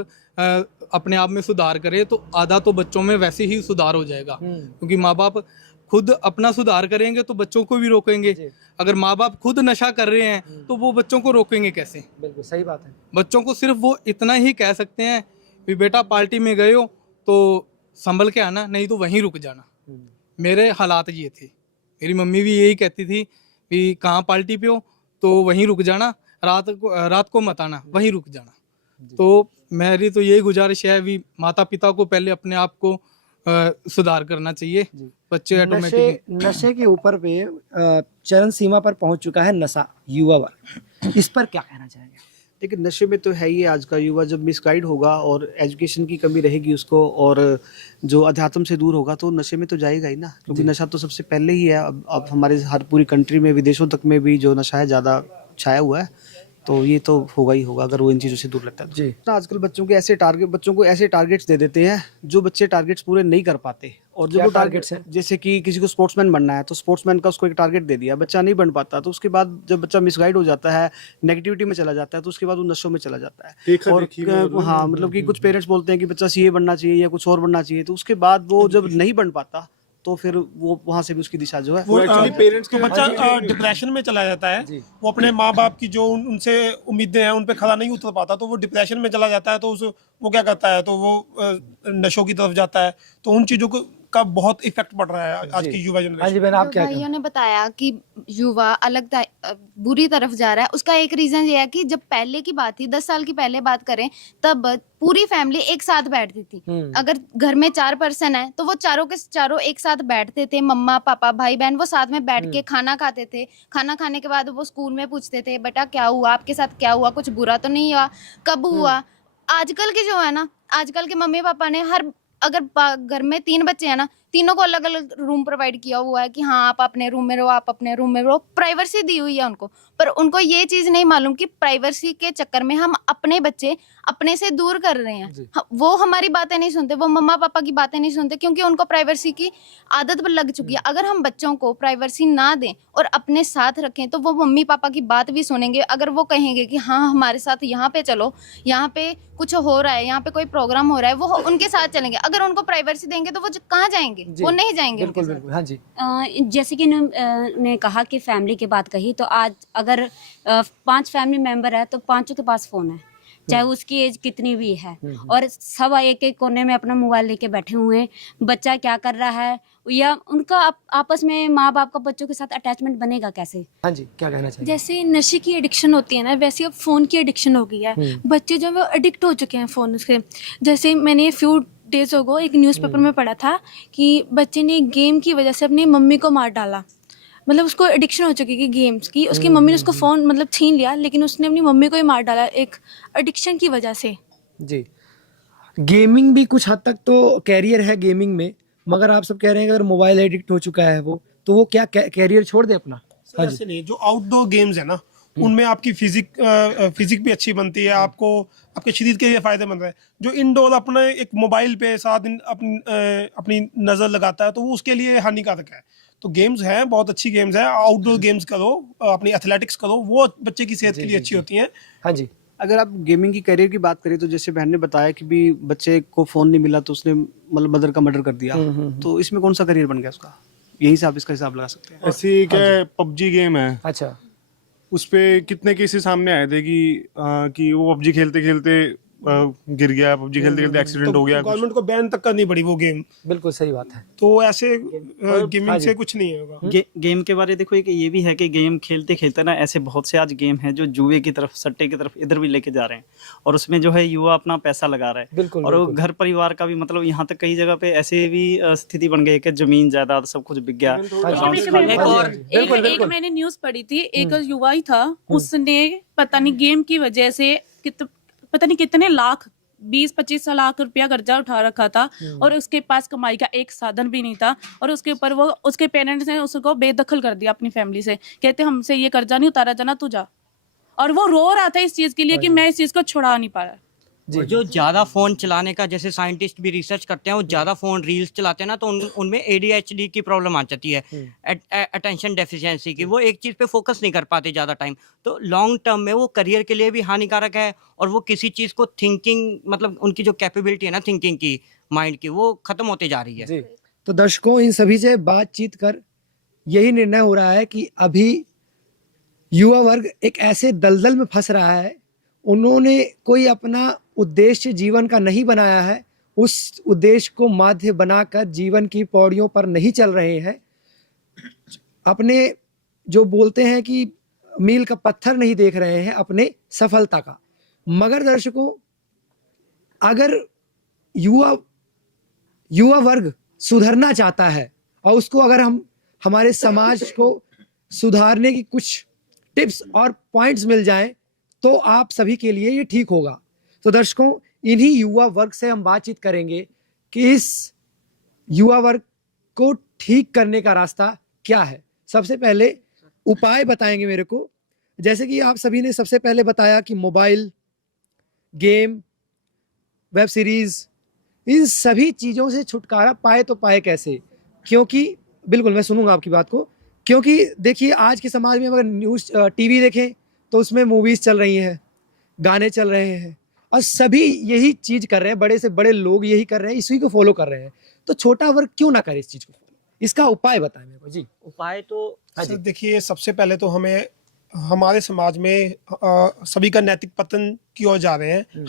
अपने आप में सुधार करे, तो आधा तो बच्चों में वैसे ही सुधार हो जाएगा, क्योंकि माँ बाप खुद अपना सुधार करेंगे तो बच्चों को भी रोकेंगे। अगर माँ बाप खुद नशा कर रहे हैं तो वो बच्चों को रोकेंगे कैसे? बिल्कुल सही बात है। बच्चों को सिर्फ वो इतना ही कह सकते हैं कि बेटा पार्टी में गए हो तो संभल के आना, नहीं तो वहीं रुक जाना। मेरे हालात ये थे, मेरी मम्मी भी यही कहती थी कि कहाँ पार्टी पे हो तो वहीं रुक जाना, रात को मत आना, वहीं रुक जाना। तो मेरी तो यही गुजारिश है भी माता पिता को पहले अपने आप को सुधार करना चाहिए। बच्चे ऑटोमेटिक नशे के ऊपर पे चरम सीमा पर पहुंच चुका है नशा, युवा वर्ग, इस पर क्या कहना चाहेंगे? देखिए नशे में तो है ही आज का युवा, जब मिसगाइड होगा और एजुकेशन की कमी रहेगी उसको और जो अध्यात्म से दूर होगा तो नशे में तो जाएगा ही ना, क्योंकि नशा तो सबसे पहले ही है। अब हमारे हर पूरी कंट्री में, विदेशों तक में भी जो नशा है ज़्यादा छाया हुआ है, तो ये तो होगा ही होगा अगर वो इन चीज़ों से दूर रहता है तो। जी। आजकल बच्चों को ऐसे टारगेट्स दे देते हैं जो बच्चे टारगेट्स पूरे नहीं कर पाते। और जब क्या वो टारगेट्स हैं? जैसे कि किसी को स्पोर्ट्समैन बनना है तो स्पोर्ट्समैन का उसको एक टारगेट दे दिया, बच्चा नहीं बन पाता, तो उसके बाद जब बच्चा मिसगाइड हो जाता है, नेगेटिविटी में चला जाता है, तो उसके बाद वो नशों में चला जाता है। और हाँ, मतलब कि कुछ पेरेंट्स बोलते हैं कि बच्चा सीए बनना चाहिए या कुछ और बनना चाहिए, तो उसके बाद वो जब नहीं बन पाता तो फिर वो वहाँ से भी उसकी दिशा जो है वो एक्चुअली पेरेंट्स को बच्चा डिप्रेशन में चला जाता है। वो अपने माँ बाप की जो उनसे उम्मीदें हैं उन पे खरा नहीं उतर पाता, तो वो डिप्रेशन में चला जाता है। तो वो क्या करता है, तो वो नशों की तरफ जाता है। तो उन चीज़ों का बहुत इफेक्ट पड़ रहा है आज की युवा जनरेशन। हाँ जी बहन, आप क्या भाइयों ने बताया कि युवा बुरी तरफ जा रहा है, उसका एक रीजन ये है कि जब पहले की बात थी, 10 साल की पहले बात करें, तब पूरी फैमिली एक साथ बैठती थी। अगर घर में 4 पर्सन है तो वो चारों के चारों एक साथ बैठते थे, मम्मा पापा भाई बहन वो साथ में बैठ के खाना खाते थे। खाना खाने के बाद वो स्कूल में पूछते थे, बेटा क्या हुआ, आपके साथ क्या हुआ, कुछ बुरा तो नहीं हुआ, कब हुआ। आजकल के जो है ना, आजकल के मम्मी पापा ने अगर घर में 3 बच्चे हैं ना, तीनों को अलग अलग रूम प्रोवाइड किया हुआ है कि हाँ आप अपने रूम में रहो, आप अपने रूम में रहो, प्राइवेसी दी हुई है उनको। पर उनको ये चीज नहीं मालूम कि प्राइवेसी के चक्कर में हम अपने बच्चे अपने से दूर कर रहे हैं। वो हमारी बातें नहीं सुनते, वो मम्मा पापा की बातें नहीं सुनते, क्योंकि उनको प्राइवेसी की आदत लग चुकी है। अगर हम बच्चों को प्राइवेसी ना दें और अपने साथ रखें तो वो मम्मी पापा की बात भी सुनेंगे। अगर वो कहेंगे कि हाँ हमारे साथ यहाँ पे चलो, यहाँ पे कुछ हो रहा है, यहाँ पे कोई प्रोग्राम हो रहा है, वो उनके साथ चलेंगे। अगर उनको प्राइवेसी देंगे तो वो कहाँ जाएंगे, वो नहीं जाएंगे। बिल्कुल बिल्कुल, हाँ जी। जैसे कि ने कहा कि फैमिली की बात कही, तो आज अगर 5 फैमिली मेंबर है तो 5 के पास फोन है, चाहे उसकी एज कितनी भी है, और सब एक एक कोने में अपना मोबाइल लेके बैठे हुए हैं। बच्चा क्या कर रहा है या उनका आपस में माँ बाप का बच्चों के साथ अटैचमेंट बनेगा कैसे? हाँ जी, क्या कहना चाहिए? जैसे नशे की एडिक्शन होती है ना, वैसे अब फ़ोन की एडिक्शन हो गई है। बच्चे जो है वो एडिक्ट हो चुके हैं फ़ोन से। जैसे मैंने फ्यू डेज अगो एक न्यूज़पेपर में पढ़ा था कि बच्चे ने गेम की वजह से अपनी मम्मी को मार डाला। मतलब उसको एडिक्शन हो चुकी है गेम्स की, उसकी मम्मी ने उसको फ़ोन मतलब छीन लिया, लेकिन उसने अपनी मम्मी को ही मार डाला एक एडिक्शन की वजह से। जी, गेमिंग भी कुछ हद तक तो कैरियर है गेमिंग में, मगर आप सब कह रहे हैं कि अगर मोबाइल एडिक्ट हो चुका है वो, तो वो क्या कैरियर छोड़ दे अपना? हाँ जी। नहीं, जो आउटडोर गेम्स है ना, उनमें आपकी फिजिक भी अच्छी बनती है, आपको आपके शरीर के लिए फायदेमंद है। जो इंडोर अपने एक मोबाइल पे सारा दिन अपनी नज़र लगाता है तो वो उसके लिए हानिकारक है। तो गेम्स हैं, बहुत अच्छी गेम्स हैं, आउटडोर गेम्स करो, अपनी एथलेटिक्स करो, वो बच्चे की सेहत के लिए अच्छी होती हैं। हाँ जी। अगर आप गेमिंग की करियर की बात करें तो जैसे बहन ने बताया कि भी बच्चे को फ़ोन नहीं मिला तो उसने मतलब मदर का मर्डर कर दिया, तो इसमें कौन सा करियर बन गया उसका? यही आप इसका हिसाब लगा सकते हैं। ऐसी क्या पबजी गेम है, अच्छा, उस पे कितने केसेस सामने आए थे कि वो पबजी खेलते खेलते गिर गया, पबजी खेलते खेलते एक्सीडेंट हो गया। गवर्नमेंट को बैन तक करनी पड़ी वो गेम। बिल्कुल सही बात है। तो ऐसे गेमिंग से कुछ नहीं होगा। गेम के बारे देखो, एक ये भी है कि गेम खेलते खेलते ना ऐसे बहुत से आज गेम है जो जुए की तरफ, सट्टे की तरफ इधर भी लेके जा रहे हैं, और उसमें जो है युवा अपना पैसा लगा रहा है। बिल्कुल, और बिल्कुल। घर परिवार का भी मतलब यहाँ तक कई जगह पे ऐसे भी स्थिति बन गई है कि जमीन जायदाद सब कुछ बिक गया। एक मैंने न्यूज पढ़ी थी, एक युवा ही था, उसने पता नहीं गेम की वजह से पता नहीं कितने लाख, 20-25 लाख रुपया कर्जा उठा रखा था, और उसके पास कमाई का एक साधन भी नहीं था, और उसके ऊपर वो उसके पेरेंट्स ने उसको बेदखल कर दिया अपनी फैमिली से, कहते हमसे ये कर्जा नहीं उतारा जाना, तू जा। और वो रो रहा था इस चीज के लिए कि मैं इस चीज को छुड़ा नहीं पा रहा। और जो ज़्यादा फ़ोन चलाने का, जैसे साइंटिस्ट भी रिसर्च करते हैं, वो ज़्यादा फ़ोन रील्स चलाते हैं ना, तो उनमें ADHD की प्रॉब्लम आ जाती है, अटेंशन डेफिशिएंसी की। वो एक चीज़ पे फोकस नहीं कर पाते ज़्यादा टाइम, तो लॉन्ग टर्म में वो करियर के लिए भी हानिकारक है, और वो किसी चीज़ को थिंकिंग, मतलब उनकी जो कैपेबिलिटी है ना थिंकिंग की, माइंड की, वो ख़त्म होते जा रही है। तो दर्शकों, इन सभी से बातचीत कर यही निर्णय हो रहा है कि अभी युवा वर्ग एक ऐसे दलदल में फंस रहा है, उन्होंने कोई अपना उद्देश्य जीवन का नहीं बनाया है, उस उद्देश्य को माध्य बनाकर जीवन की पौड़ियों पर नहीं चल रहे हैं, अपने जो बोलते हैं कि मील का पत्थर नहीं देख रहे हैं अपने सफलता का। मगर दर्शकों, अगर युवा वर्ग सुधरना चाहता है, और उसको अगर हम हमारे समाज को सुधारने की कुछ टिप्स और पॉइंट्स मिल जाएं, तो आप सभी के लिए ये ठीक होगा। तो दर्शकों, इन्हीं युवा वर्ग से हम बातचीत करेंगे कि इस युवा वर्ग को ठीक करने का रास्ता क्या है। सबसे पहले उपाय बताएंगे मेरे को, जैसे कि आप सभी ने सबसे पहले बताया कि मोबाइल, गेम, वेब सीरीज, इन सभी चीज़ों से छुटकारा पाए तो पाए कैसे। क्योंकि बिल्कुल मैं सुनूंगा आपकी बात को, क्योंकि देखिए आज के समाज में अगर न्यूज़ टीवी देखें तो उसमें मूवीज़ चल रही हैं, गाने चल रहे हैं, और सभी यही चीज़ कर रहे हैं, बड़े से बड़े लोग यही कर रहे हैं, इसी को फॉलो कर रहे हैं। तो छोटा वर्ग क्यों ना करे इस चीज़ को फॉलो? इसका उपाय बताएं मेरे को जी। उपाय तो सर देखिए, सबसे पहले तो हमें हमारे समाज में सभी का नैतिक पतन की ओर जा रहे हैं।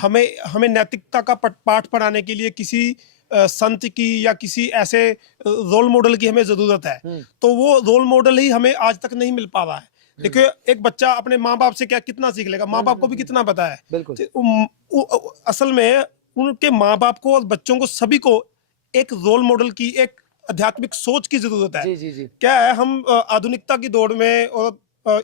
हमें नैतिकता का पाठ पढ़ाने के लिए किसी संत की या किसी ऐसे रोल मॉडल की हमें जरूरत है, तो वो रोल मॉडल ही हमें आज तक नहीं मिल पा रहा है। देखिए, एक बच्चा अपने माँ बाप से कितना सीख लेगा, माँ बाप को भी कितना पता है। बिल्कुल। असल में उनके माँ बाप को और बच्चों को, सभी को एक रोल मॉडल की, एक आध्यात्मिक सोच की जरूरत है। जी। क्या है, हम आधुनिकता की दौड़ में और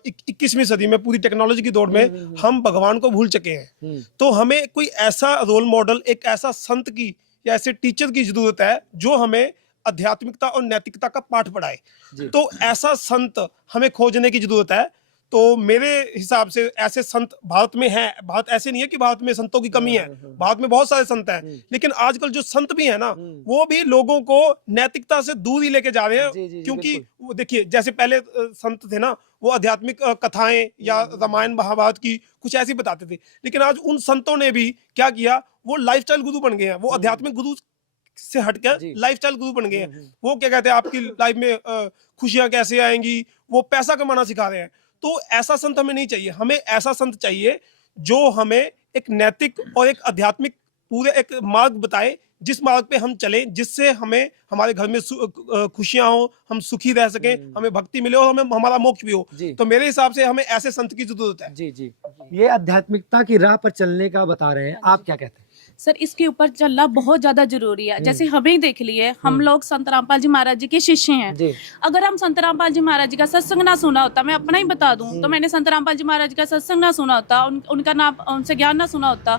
21वीं सदी में पूरी टेक्नोलॉजी की दौड़ में हम भगवान को भूल चुके हैं। तो हमें कोई ऐसा रोल मॉडल, एक ऐसा संत की या ऐसे टीचर की जरूरत है जो हमें आध्यात्मिकता और नैतिकता का पाठ पढ़ाए। तो ऐसा संत हमें खोजने की जरूरत है। तो मेरे हिसाब से ऐसे संत भारत में हैं। भारत ऐसे नहीं है कि भारत में संतों की कमी है, भारत में बहुत सारे संत हैं, लेकिन आजकल जो संत भी है ना, वो भी लोगों को नैतिकता से दूर ही लेके जा रहे हैं। क्योंकि वो देखिए, जैसे पहले संत थे ना, वो आध्यात्मिक कथाएं या रामायण महाभारत की कुछ ऐसी बताते थे, लेकिन आज उन संतों ने भी क्या किया, वो लाइफस्टाइल गुरु बन गए हैं। वो आध्यात्मिक गुरु से हटकर लाइफस्टाइल गुरु बन गए हैं। वो क्या कहते हैं, आपकी लाइफ में खुशियां कैसे आएंगी, वो पैसा कमाना सिखा रहे हैं। तो ऐसा संत हमें नहीं चाहिए। हमें ऐसा संत चाहिए जो हमें एक नैतिक और एक आध्यात्मिक पूरे एक मार्ग बताए, जिस मार्ग पे हम चलें, जिससे हमें हमारे घर में खुशियां हो, हम सुखी रह सकें, हमें भक्ति मिले और हमें हमारा मोक्ष भी हो। तो मेरे हिसाब से हमें ऐसे संत की जरूरत है। जी। ये आध्यात्मिकता की राह पर चलने का बता रहे हैं, आप क्या कहते हैं? सर, इसके ऊपर चलना बहुत ज्यादा जरूरी है। जैसे हमें ही देख लिए, हम लोग संत रामपाल जी महाराज जी के शिष्य हैं। अगर हम संत रामपाल जी महाराज जी का सत्संग ना सुना होता, मैं अपना ही बता दूं, तो मैंने संत रामपाल जी महाराज जी का सत्संग ना सुना होता, उनका नाम, उनसे ज्ञान ना सुना होता,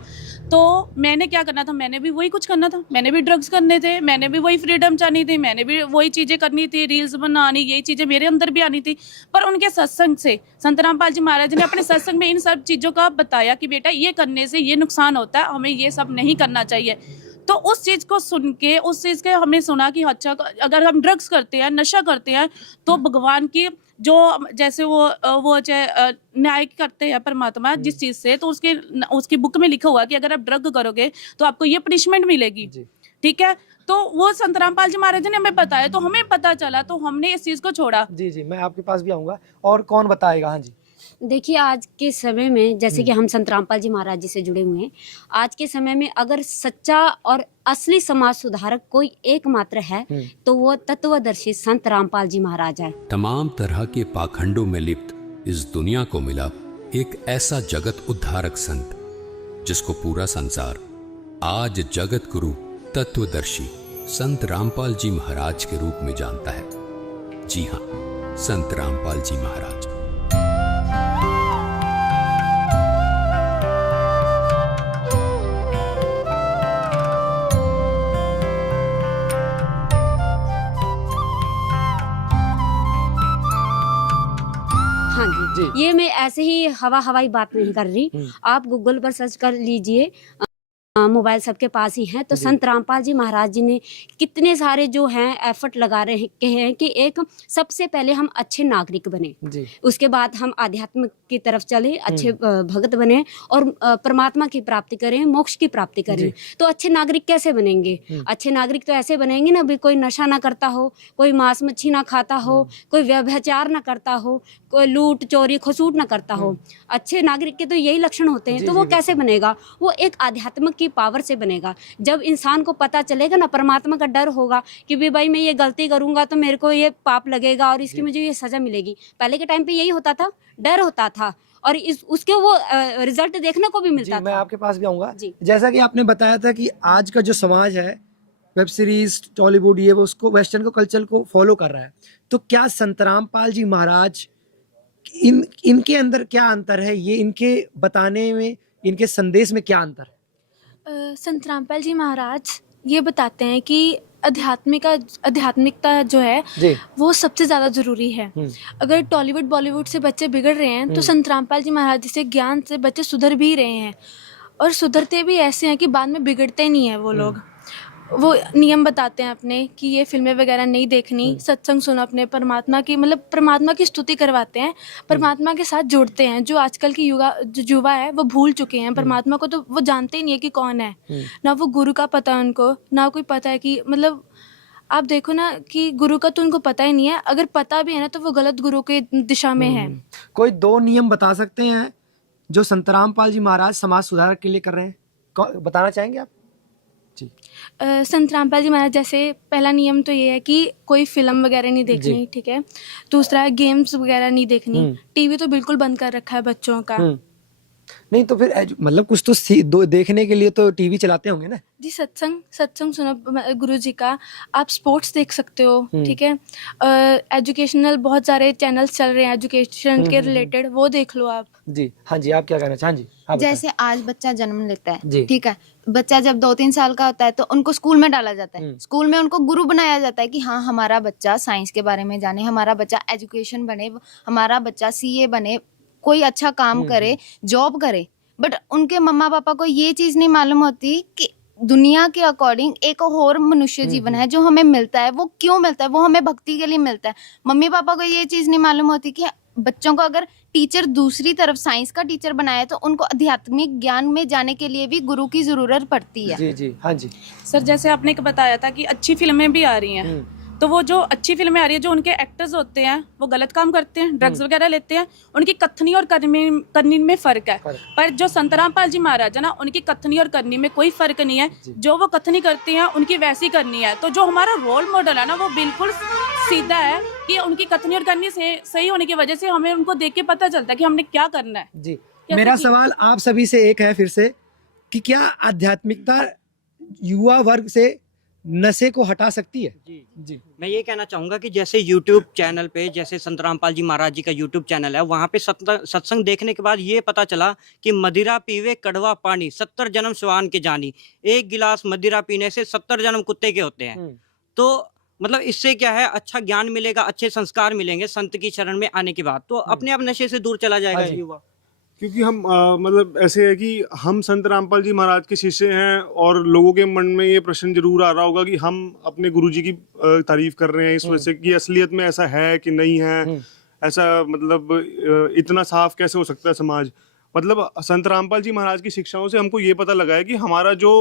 तो मैंने क्या करना था, मैंने भी वही कुछ करना था। मैंने भी ड्रग्स करने थे, मैंने भी वही फ्रीडम चाहनी थी, मैंने भी वही चीजें करनी थी, रील्स बनानी, यही चीजें मेरे अंदर भी आनी थी। पर उनके सत्संग से, संत रामपाल जी महाराज ने अपने सत्संग में इन सब चीजों का बताया कि बेटा ये करने से ये नुकसान होता है, हमें ये सब नहीं करना चाहिए। तो उस चीज को सुन के, उस चीज के हमने सुना कि अच्छा, अगर हम ड्रग्स करते हैं, नशा करते हैं, तो भगवान की जो, जैसे वो न्याय करते हैं परमात्मा जिस चीज से, तो उसकी बुक में लिखा हुआ कि अगर आप ड्रग करोगे तो आपको ये पनिशमेंट मिलेगी। ठीक है, तो वो संत रामपाल जी महाराज ने हमें बताया, तो हमें पता चला, तो हमने इस चीज को छोड़ा। जी, मैं आपके पास भी आऊंगा। और कौन बताएगा? हाँ जी। देखिए आज के समय में जैसे कि हम संत रामपाल जी महाराज जी से जुड़े हुए हैं, आज के समय में अगर सच्चा और असली समाज सुधारक कोई एकमात्र है तो वो तत्वदर्शी संत रामपाल जी महाराज है। तमाम तरह के पाखंडों में लिप्त इस दुनिया को मिला एक ऐसा जगत उद्धारक संत जिसको पूरा संसार आज जगत गुरु तत्वदर्शी संत रामपाल जी महाराज के रूप में जानता है। जी हाँ, संत रामपाल जी महाराज। हाँ जी, ये मैं ऐसे ही हवाई बात नहीं कर रही। आप गूगल पर सर्च कर लीजिए, मोबाइल सबके पास ही है, तो संत रामपाल जी महाराज जी ने कितने सारे जो हैं एफर्ट लगा रहे हैं कि एक सबसे पहले हम अच्छे नागरिक बने, उसके बाद हम आध्यात्म की तरफ चले, अच्छे भगत बने और परमात्मा की प्राप्ति करें, मोक्ष की प्राप्ति करें। तो अच्छे नागरिक कैसे बनेंगे? अच्छे नागरिक तो ऐसे बनेंगे ना भी कोई नशा ना करता हो, कोई मांस मच्छी ना खाता हो, कोई व्यभिचार ना करता हो, कोई लूट चोरी खसूट ना करता हो। अच्छे नागरिक के तो यही लक्षण होते हैं। तो वो कैसे बनेगा? वो एक आध्यात्मिक की पावर से बनेगा। जब इंसान को पता चलेगा ना, परमात्मा का डर होगा कि भी भाई मैं ये गलती करूंगा तो मेरे को ये पाप लगेगा और इसकी मुझे ये सजा मिलेगी। पहले के टाइम पे यही होता था, डर होता था और उसके वो रिजल्ट देखने को भी मिलता था। मैं आपके पास भी आऊंगा। जैसा कि आपने बताया था कि आज का जो समाज है, वेब सीरीज, टॉलीवुड, ये वो उसको वेस्टर्न को कल्चर को फॉलो कर रहा है, तो क्या संत रामपाल जी महाराज इनके अंदर क्या अंतर है? ये इनके बताने में, इनके संदेश में क्या अंतर है? संत रामपाल जी महाराज ये बताते हैं कि आध्यात्मिकता जो है वो सबसे ज़्यादा ज़रूरी है। अगर टॉलीवुड बॉलीवुड से बच्चे बिगड़ रहे हैं तो संत रामपाल जी महाराज से ज्ञान से बच्चे सुधर भी रहे हैं, और सुधरते भी ऐसे हैं कि बाद में बिगड़ते नहीं हैं वो लोग। वो नियम बताते हैं अपने कि ये फिल्में वगैरह नहीं देखनी, सत्संग सुनो अपने, परमात्मा की स्तुति करवाते हैं, परमात्मा के साथ जुड़ते हैं। जो आजकल की युवा है वो भूल चुके हैं परमात्मा को, तो वो जानते ही नहीं है कि कौन है, ना वो गुरु का पता है उनको, ना कोई पता है कि मतलब आप देखो ना कि गुरु का तो उनको पता ही नहीं है। अगर पता भी है ना तो वो गलत गुरु के दिशा में है। कोई 2 नियम बता सकते हैं जो संत रामपाल जी महाराज समाज सुधार के लिए कर रहे हैं? बताना चाहेंगे आप? संत रामपाल जी महाराज जैसे पहला नियम तो ये है कि कोई फिल्म वगैरह नहीं देखनी, ठीक है। दूसरा गेम्स वगैरह नहीं देखनी, टीवी तो बिल्कुल बंद कर रखा है बच्चों का। नहीं तो फिर मतलब कुछ तो देखने के लिए तो टीवी चलाते होंगे ना जी। सत्संग सुनो गुरु जी का, आप स्पोर्ट्स देख सकते हो, ठीक है। एजुकेशनल बहुत सारे चैनल्स चल रहे हैं एजुकेशन के रिलेटेड, वो देख लो आप। जी हाँ जी, आप क्या कहना चाहेंगे? हाँ जी, जैसे आज बच्चा जन्म लेता है, ठीक है, बच्चा जब 2-3 साल का होता है तो उनको स्कूल में डाला जाता है। स्कूल में उनको गुरु बनाया जाता है कि हाँ हमारा बच्चा साइंस के बारे में जाने, हमारा बच्चा एजुकेशन बने, हमारा बच्चा सीए बने, कोई अच्छा काम करे, जॉब करे। बट उनके मम्मा पापा को ये चीज नहीं मालूम होती कि दुनिया के अकॉर्डिंग एक और मनुष्य जीवन है जो हमें मिलता है। वो क्यों मिलता है? वो हमें भक्ति के लिए मिलता है। मम्मी पापा को ये चीज नहीं मालूम होती कि बच्चों को अगर टीचर दूसरी तरफ साइंस का टीचर बनाया तो उनको आध्यात्मिक ज्ञान में जाने के लिए भी गुरु की जरूरत पड़ती है। जी जी हाँ जी सर, जैसे आपने बताया था कि अच्छी फिल्में भी आ रही हैं, तो वो जो अच्छी फिल्में आ रही है, जो उनके एक्टर्स होते हैं वो गलत काम करते हैं, ड्रग्स वगैरह लेते हैं। उनकी कथनी और करनी में फर्क है। पर जो संत रामपाल जी महाराज है ना, उनकी कथनी और करनी में कोई फर्क नहीं है। जो वो कथनी करती हैं उनकी वैसी करनी है। तो जो हमारा रोल मॉडल है ना, वो बिल्कुल सीधा है कि उनकी कथनी और करनी से सही होने की वजह से हमें उनको देख के पता चलता है कि हमने क्या करना है। जी, मेरा सवाल आप सभी से एक है फिर से कि क्या आध्यात्मिकता युवा वर्ग से नशे को हटा सकती है? जी मैं ये कहना चाहूँगा कि जैसे YouTube चैनल पे, जैसे संत रामपाल जी महाराज जी का YouTube चैनल है, वहाँ पे सत्संग देखने के बाद ये पता चला कि मदिरा पीवे कड़वा पानी, 70 जन्म स्वान के जानी। 1 गिलास मदिरा पीने से 70 जन्म कुत्ते के होते हैं। तो मतलब इससे क्या है, अच्छा ज्ञान मिलेगा, अच्छे संस्कार मिलेंगे संत की शरण में आने के बाद, तो अपने आप नशे से दूर चला जाएगा युवा। क्योंकि हम मतलब ऐसे है कि हम संत रामपाल जी महाराज के शिष्य हैं और लोगों के मन में ये प्रश्न जरूर आ रहा होगा कि हम अपने गुरुजी की तारीफ कर रहे हैं इस वजह से कि असलियत में ऐसा है कि नहीं है, ऐसा मतलब इतना साफ कैसे हो सकता है समाज। मतलब संत रामपाल जी महाराज की शिक्षाओं से हमको ये पता लगा है कि हमारा जो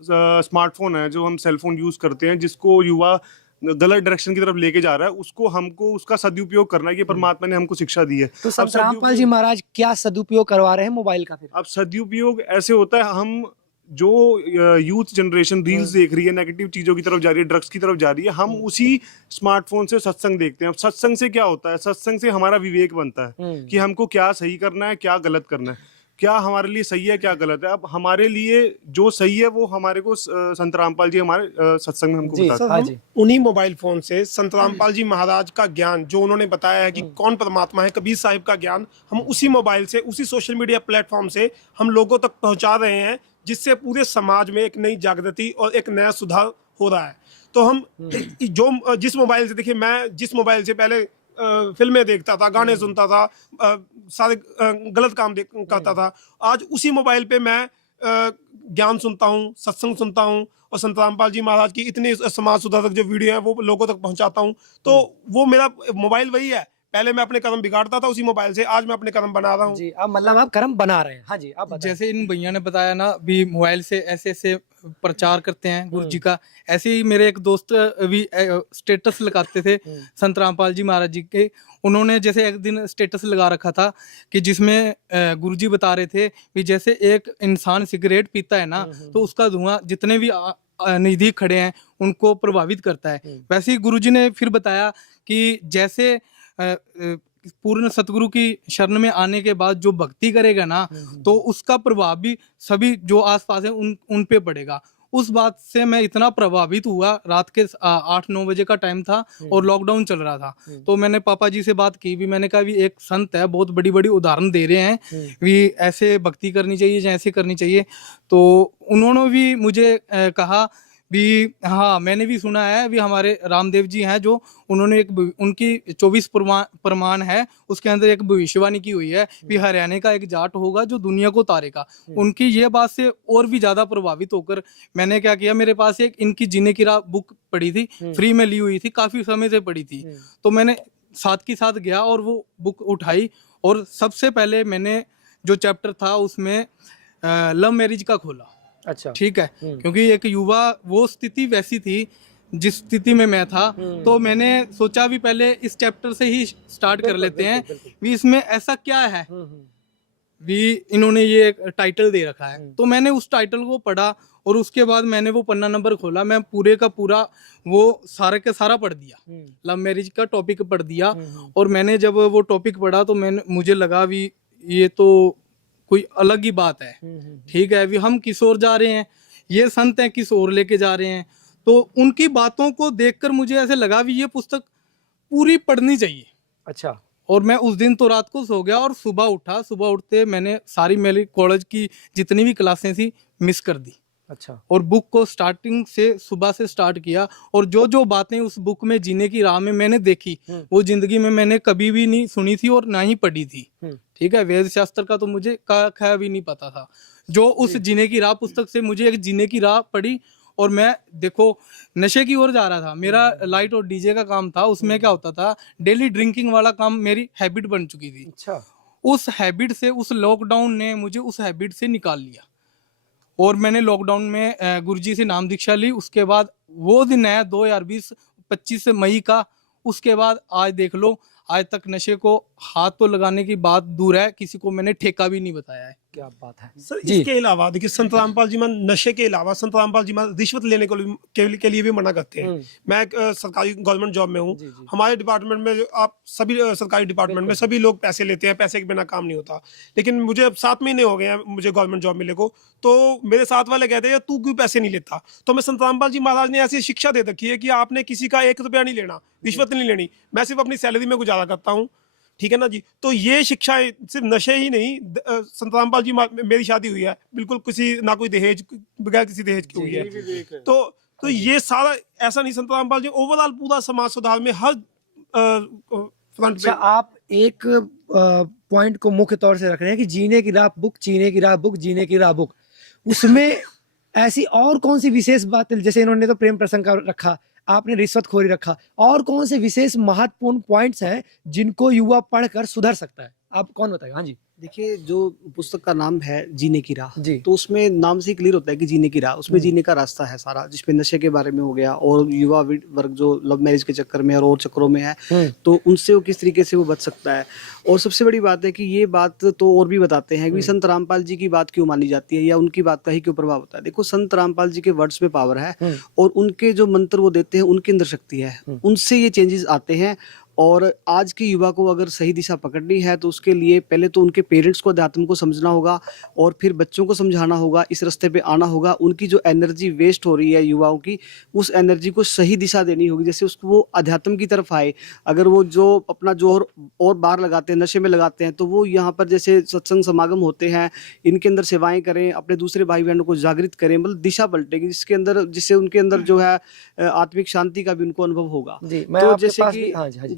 स्मार्टफोन है, जो हम सेलफोन यूज़ करते हैं, जिसको युवा गलत डायरेक्शन की तरफ लेके जा रहा है, उसको हमको उसका सदुपयोग करना है। ये परमात्मा ने हमको शिक्षा दी है। तो संत रामपाल जी महाराज क्या सदुपयोग करवा रहे हैं मोबाइल का फिर? अब सदुपयोग ऐसे होता है, हम जो यूथ जनरेशन रील्स देख रही है, नेगेटिव चीजों की तरफ जा रही है, ड्रग्स की तरफ जा रही है, हम उसी स्मार्टफोन से सत्संग देखते हैं। अब सत्संग से क्या होता है, सत्संग से हमारा विवेक बनता है कि हमको क्या सही करना है, क्या गलत करना है, क्या हमारे लिए सही है, क्या गलत है। अब हमारे लिए जो सही है वो हमारे को संत रामपाल जी हमारे सत्संग में हमको बताते हैं। हम उन्हीं मोबाइल फोन से संत रामपाल जी महाराज का ज्ञान जो उन्होंने बताया है कि कौन परमात्मा है, कबीर साहिब का ज्ञान, हम उसी मोबाइल से, उसी सोशल मीडिया प्लेटफॉर्म से हम लोगों तक पहुंचा रहे हैं, जिससे पूरे समाज में एक नई जागृति और एक नया सुधार हो रहा है। तो हम जो जिस मोबाइल से, देखिए मैं जिस मोबाइल से पहले फिल्में देखता था, गाने सुनता था, सारे गलत काम करता था, आज उसी मोबाइल पे मैं ज्ञान सुनता हूँ, सत्संग सुनता हूँ और संत रामपाल जी महाराज की इतनी समाज सुधारक जो वीडियो है वो लोगों तक पहुँचाता हूँ। तो वो मेरा मोबाइल वही है, पहले मैं अपने कर्म बिगाड़ता था उसी मोबाइल से, आज मैं अपने कर्म बना रहा हूँ। जी, अब मतलब आप कर्म बना रहे हैं। हाँ जी, आप बताएं। जैसे इन भैया ने बताया ना भी मोबाइल से ऐसे ऐसे प्रचार करते हैं गुरु जी का, ऐसे ही मेरे एक दोस्त भी स्टेटस लगाते थे संत रामपाल जी महाराज जी के। उन्होंने जैसे एक दिन स्टेटस लगा रखा था कि जिसमें गुरु जी बता रहे थे कि जैसे एक इंसान सिगरेट पीता है ना, तो उसका धुआं जितने भी नजदीक खड़े हैं उनको प्रभावित करता है। वैसे ही गुरु जी ने फिर बताया कि जैसे पूर्ण सतगुरु की शरण में आने के बाद जो भक्ति करेगा ना, तो उसका प्रभाव भी सभी जो आसपास है उन पे पड़ेगा। उस बात से मैं इतना प्रभावित हुआ, रात के 8-9 बजे का टाइम था और लॉकडाउन चल रहा था, तो मैंने पापा जी से बात की भी, मैंने कहा भी एक संत है, बहुत बड़ी बड़ी उदाहरण दे रहे हैं भी ऐसे भक्ति करनी चाहिए या ऐसे करनी चाहिए। तो उन्होंने भी मुझे कहा भी हाँ मैंने भी सुना है भी हमारे रामदेव जी हैं जो उन्होंने एक उनकी 24 प्रमाण है, उसके अंदर एक भविष्यवाणी की हुई है भी हरियाणा का एक जाट होगा जो दुनिया को तारेगा। उनकी ये बात से और भी ज्यादा प्रभावित होकर मैंने क्या किया, मेरे पास एक इनकी जीने की राह बुक पड़ी थी, फ्री में ली हुई थी, काफी समय से पड़ी थी, तो मैंने साथ के साथ गया और वो बुक उठाई और सबसे पहले मैंने जो चैप्टर था उसमें लव मैरिज का खोला। अच्छा, ठीक है, क्योंकि एक युवा वो स्थिति वैसी थी जिस स्थिति में मैं था, तो मैंने सोचा भी पहले इस चैप्टर से ही स्टार्ट कर लेते हैं भी इसमें ऐसा क्या है भी इन्होंने ये टाइटल दे रखा है। तो मैंने उस टाइटल को पढ़ा और उसके बाद मैंने वो पन्ना नंबर खोला, मैं पूरे का पूरा वो सारा के सारा पढ़ दिया, लव मैरिज का टॉपिक पढ़ दिया। और मैंने जब वो टॉपिक पढ़ा तो मुझे लगा भी ये तो कोई अलग ही बात है। ठीक है, अभी हम किस ओर जा रहे हैं, ये संत हैं किस ओर लेके जा रहे हैं। तो उनकी बातों को देखकर मुझे ऐसे लगा भी ये पुस्तक पूरी पढ़नी चाहिए। अच्छा, और मैं उस दिन तो रात को सो गया और सुबह उठा, सुबह उठते मैंने सारी मेरी कॉलेज की जितनी भी क्लासें थी मिस कर दी। अच्छा, और बुक को स्टार्टिंग से सुबह से स्टार्ट किया और जो जो बातें उस बुक में जीने की राह में मैंने देखी वो जिंदगी में मैंने कभी भी नहीं सुनी थी और ना ही पढ़ी थी। ठीक है, वेद शास्त्र का तो मुझे का भी नहीं पता था। जो उस जीने की राह पुस्तक से मुझे एक जीने की राह पड़ी और मैं देखो नशे की ओर जा रहा था। मेरा लाइट और डीजे का काम था, उसमें क्या होता था डेली ड्रिंकिंग वाला काम मेरी हैबिट बन चुकी थी। अच्छा, उस हैबिट से, उस लॉकडाउन ने मुझे उस हैबिट से निकाल लिया और मैंने लॉकडाउन में गुरुजी से नाम दीक्षा ली। उसके बाद वो दिन है 2020 25 मई का, उसके बाद आज देख लो आज तक नशे को हाथ तो लगाने की बात दूर है, किसी को मैंने ठेका भी नहीं बताया है। क्या बात है सर। इसके अलावा देखिए संत रामपाल जी महाराज नशे के अलावा संत रामपाल जी महाराज रिश्वत लेने के लिए भी मना करते हैं। मैं एक सरकारी गवर्नमेंट जॉब में हूँ, हमारे डिपार्टमेंट में आप सभी सरकारी डिपार्टमेंट में सभी लोग पैसे लेते हैं, पैसे के बिना काम नहीं होता। लेकिन मुझे अब 7 महीने हो गए हैं मुझे गवर्नमेंट जॉब मिले को, तो मेरे साथ वाले कहते हैं तू क्यों पैसे नहीं लेता। तो मैं संत रामपाल जी महाराज ने ऐसी शिक्षा दे रखी है कि आपने किसी का 1 रुपया नहीं लेना, रिश्वत नहीं लेनी, मैं सिर्फ अपनी सैलरी में गुजारा करता हूँ। ठीक है ना जी। तो ये शिक्षा सिर्फ नशे ही नहीं, संत रामपाल जी मेरी शादी हुई है बिल्कुल किसी ना कोई दहेज, बगैर किसी दहेज की हुई है। तो ये सारा ऐसा नहीं, संत रामपाल जी ओवरऑल पूरा समाज सुधार में हर फ्रंट पे। आप एक पॉइंट को मुख्य तौर से रख रहे हैं कि जीने की राह बुक, जीने की राह बुक, जीने की राह बुक, उसमें ऐसी और कौन सी विशेष बात, जैसे इन्होंने तो प्रेम प्रसंग का रखा, आपने रिश्वतखोरी रखा, और कौन से विशेष महत्वपूर्ण पॉइंट्स हैं जिनको युवा पढ़कर सुधर सकता है आप कौन बताएगा? हाँ जी। देखिए, जो पुस्तक का नाम है जीने की राह, जी। तो उसमें नाम से ही क्लियर होता है कि जीने की राह, उसमें जीने का रास्ता है सारा, जिसमें नशे के बारे में हो गया और युवा वर्ग जो लव मैरिज के चक्कर में और चक्करों में है, तो उनसे वो किस तरीके से वो बच सकता है। और सबसे बड़ी बात है कि ये बात तो और भी बताते हैं कि संत रामपाल जी की बात क्यों मानी जाती है या उनकी बात का ही क्यों प्रभाव होता है। देखो, संत रामपाल जी के वर्ड्स में पावर है और उनके जो मंत्र वो देते हैं उनके अंदर शक्ति है, उनसे ये चेंजेस आते हैं। और आज के युवा को अगर सही दिशा पकड़नी है तो उसके लिए पहले तो उनके पेरेंट्स को अध्यात्म को समझना होगा और फिर बच्चों को समझाना होगा, इस रास्ते पे आना होगा। उनकी जो एनर्जी वेस्ट हो रही है युवाओं की, उस एनर्जी को सही दिशा देनी होगी, जैसे उसको वो अध्यात्म की तरफ आए। अगर वो जो अपना जोर और बाहर लगाते हैं, नशे में लगाते हैं, तो वो यहाँ पर जैसे सत्संग समागम होते हैं, इनके अंदर सेवाएं करें, अपने दूसरे भाई बहनों को जागृत करें, मतलब दिशा पलटेगी जिससे उनके अंदर जो है आत्मिक शांति का भी उनको अनुभव होगा। तो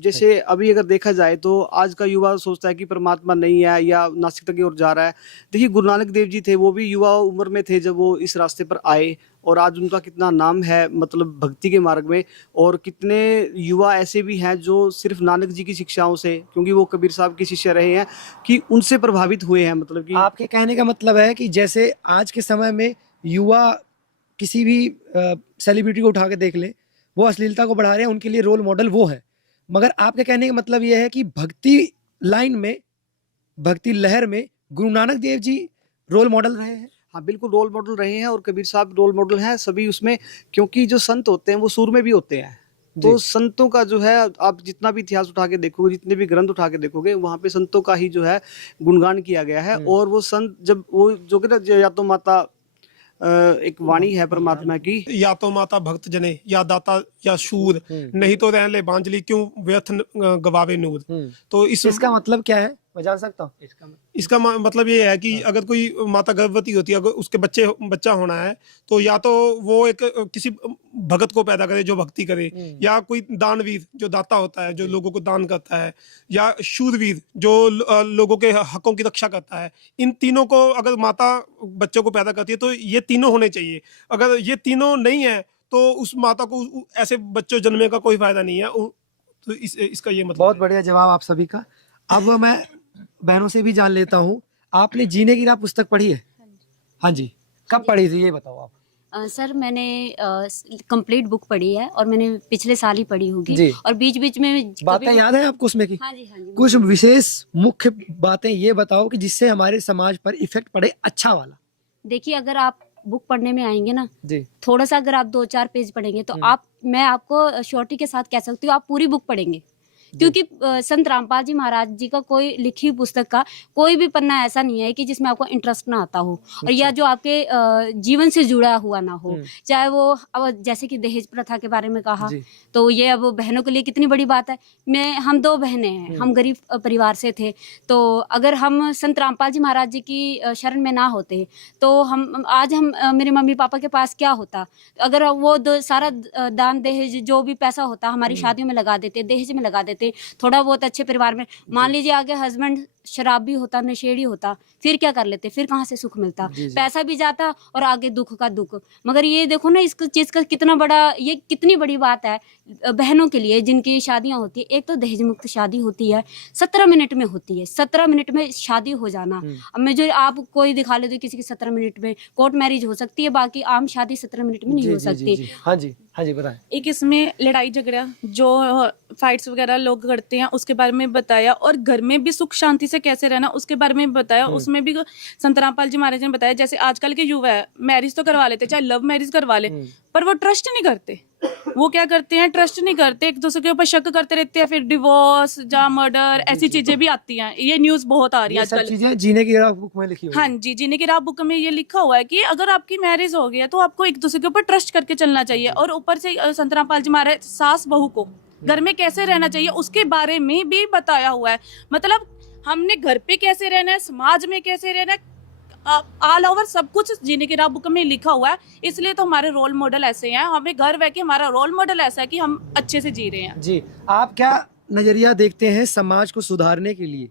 जैसे अभी अगर देखा जाए तो आज का युवा सोचता है कि परमात्मा नहीं है या नास्तिकता की ओर जा रहा है। देखिए, गुरु नानक देव जी थे, वो भी युवा उम्र में थे जब वो इस रास्ते पर आए और आज उनका कितना नाम है, मतलब भक्ति के मार्ग में। और कितने युवा ऐसे भी हैं जो सिर्फ नानक जी की शिक्षाओं से, क्योंकि वो कबीर साहब के शिष्य रहे हैं, कि उनसे प्रभावित हुए हैं। मतलब कि आपके कहने का मतलब है कि जैसे आज के समय में युवा किसी भी सेलिब्रिटी को उठा के देख ले, वो अश्लीलता को बढ़ा रहे हैं, उनके लिए रोल मॉडल वो है। मगर आपके कहने का मतलब ये है कि भक्ति लाइन में, भक्ति लहर में गुरु नानक देव जी रोल मॉडल रहे हैं। हाँ, बिल्कुल रोल मॉडल रहे हैं और कबीर साहब रोल मॉडल हैं सभी उसमें, क्योंकि जो संत होते हैं वो सूर में भी होते हैं। तो संतों का जो है, आप जितना भी इतिहास उठा के देखोगे, जितने भी ग्रंथ उठा के देखोगे, वहाँ पे संतों का ही जो है गुणगान किया गया है। और वो संत जब वो जो कि या तो माता एक वाणी है परमात्मा की, या तो माता भक्त जने या दाता या शूर, नहीं तो रह ले बांजली क्यों व्यर्थ गवावे नूर। तो इसका मतलब क्या है, मैं जान सकता हूँ? इसका मतलब ये है कि अगर कोई माता गर्भवती होती है, अगर उसके बच्चा होना है, तो या तो वो एक किसी भगत को पैदा करे जो भक्ति करे, या कोई दानवीर जो दाता होता है, जो लोगों को दान करता है, या शूरवीर जो लोगों के हकों की रक्षा करता है। इन तीनों को अगर माता बच्चों को पैदा करती है तो ये तीनों होने चाहिए। अगर ये तीनों नहीं है तो उस माता को ऐसे बच्चों जन्मने का कोई फायदा नहीं है। तो इसका ये मतलब। बहुत बढ़िया जवाब आप सभी का। अब मैं बहनों से भी जान लेता हूँ, आपने जीने की राह पुस्तक पढ़ी है? हाँ जी। कब पढ़ी थी ये बताओ आप? सर, मैंने कंप्लीट बुक पढ़ी है और मैंने पिछले साल ही पढ़ी होगी, और बीच बीच में बातें याद है आपको उसमें की? हाँ जी, हाँ जी। कुछ विशेष मुख्य बातें ये बताओ कि जिससे हमारे समाज पर इफेक्ट पड़े अच्छा वाला। देखिए, अगर आप बुक पढ़ने में आएंगे ना जी, थोड़ा सा अगर आप 2-4 पेज पढ़ेंगे तो मैं आपको श्योरिटी के साथ कह सकती हूँ आप पूरी बुक पढ़ेंगे। क्योंकि संत रामपाल जी महाराज जी का कोई लिखी हुई पुस्तक का कोई भी पन्ना ऐसा नहीं है कि जिसमें आपको इंटरेस्ट ना आता हो, और या जो आपके जीवन से जुड़ा हुआ ना हो। चाहे वो अब जैसे कि दहेज प्रथा के बारे में कहा, तो ये अब बहनों के लिए कितनी बड़ी बात है। हम 2 बहनें हैं, हम गरीब परिवार से थे, तो अगर हम संत रामपाल जी महाराज जी की शरण में ना होते तो आज मेरे मम्मी पापा के पास क्या होता। अगर वो सारा दान दहेज जो भी पैसा होता हमारी शादियों में लगा देते, दहेज में लगा देते, थोड़ा बहुत अच्छे परिवार में, मान लीजिए आगे हस्बैंड शराबी होता, नशेड़ी होता, फिर क्या कर लेते, फिर कहाँ से सुख मिलता। पैसा भी जाता और आगे दुख का दुख। मगर ये देखो ना, इस चीज का कितना बड़ा, ये कितनी बड़ी बात है बहनों के लिए जिनकी शादियां होती है। एक तो दहेज मुक्त शादी होती है, 17 मिनट में होती है, 17 मिनट में शादी हो जाना। अब मैं जो आप कोई दिखा ले तो किसी की 17 मिनट में कोर्ट मैरिज हो सकती है, बाकी आम शादी 17 मिनट में नहीं हो सकती। हाँ जी, हाँ जी, बताएं। एक इसमें लड़ाई झगड़ा जो फाइट्स वगैरह लोग करते हैं उसके बारे में बताया, और घर में भी सुख शांति से कैसे रहना उसके बारे में बताया। उसमें भी संत रामपाल जी महाराज ने बताया, जैसे आजकल के युवा है मैरिज तो करवा लेते, चाहे लव मैरिज करवा ले, पर वो ट्रस्ट नहीं करते। वो क्या करते हैं, ट्रस्ट नहीं करते, एक दूसरे के ऊपर शक करते रहते हैं, फिर डिवोर्स या मर्डर ऐसी चीजें भी आती हैं। ये न्यूज बहुत आ रही है आजकल। चीजें जीने की राह बुक में लिखी हुई है। हाँ जी, जीने की राह बुक में ये लिखा हुआ है कि अगर आपकी मैरिज हो गई है तो आपको एक दूसरे के ऊपर ट्रस्ट करके चलना चाहिए। और ऊपर से संत रामपाल जी महाराज सास बहू को घर में कैसे रहना चाहिए उसके बारे में भी बताया हुआ है। मतलब हमने घर पे कैसे रहना है, समाज में कैसे रहना है, ऑल ओवर सब कुछ जीने की राह बुक में लिखा हुआ है। इसलिए तो हमारे रोल मॉडल ऐसे हैं, हमें घर रह के हमारा रोल मॉडल ऐसा है कि हम अच्छे से जी रहे हैं। जी, आप क्या नजरिया देखते हैं समाज को सुधारने के लिए?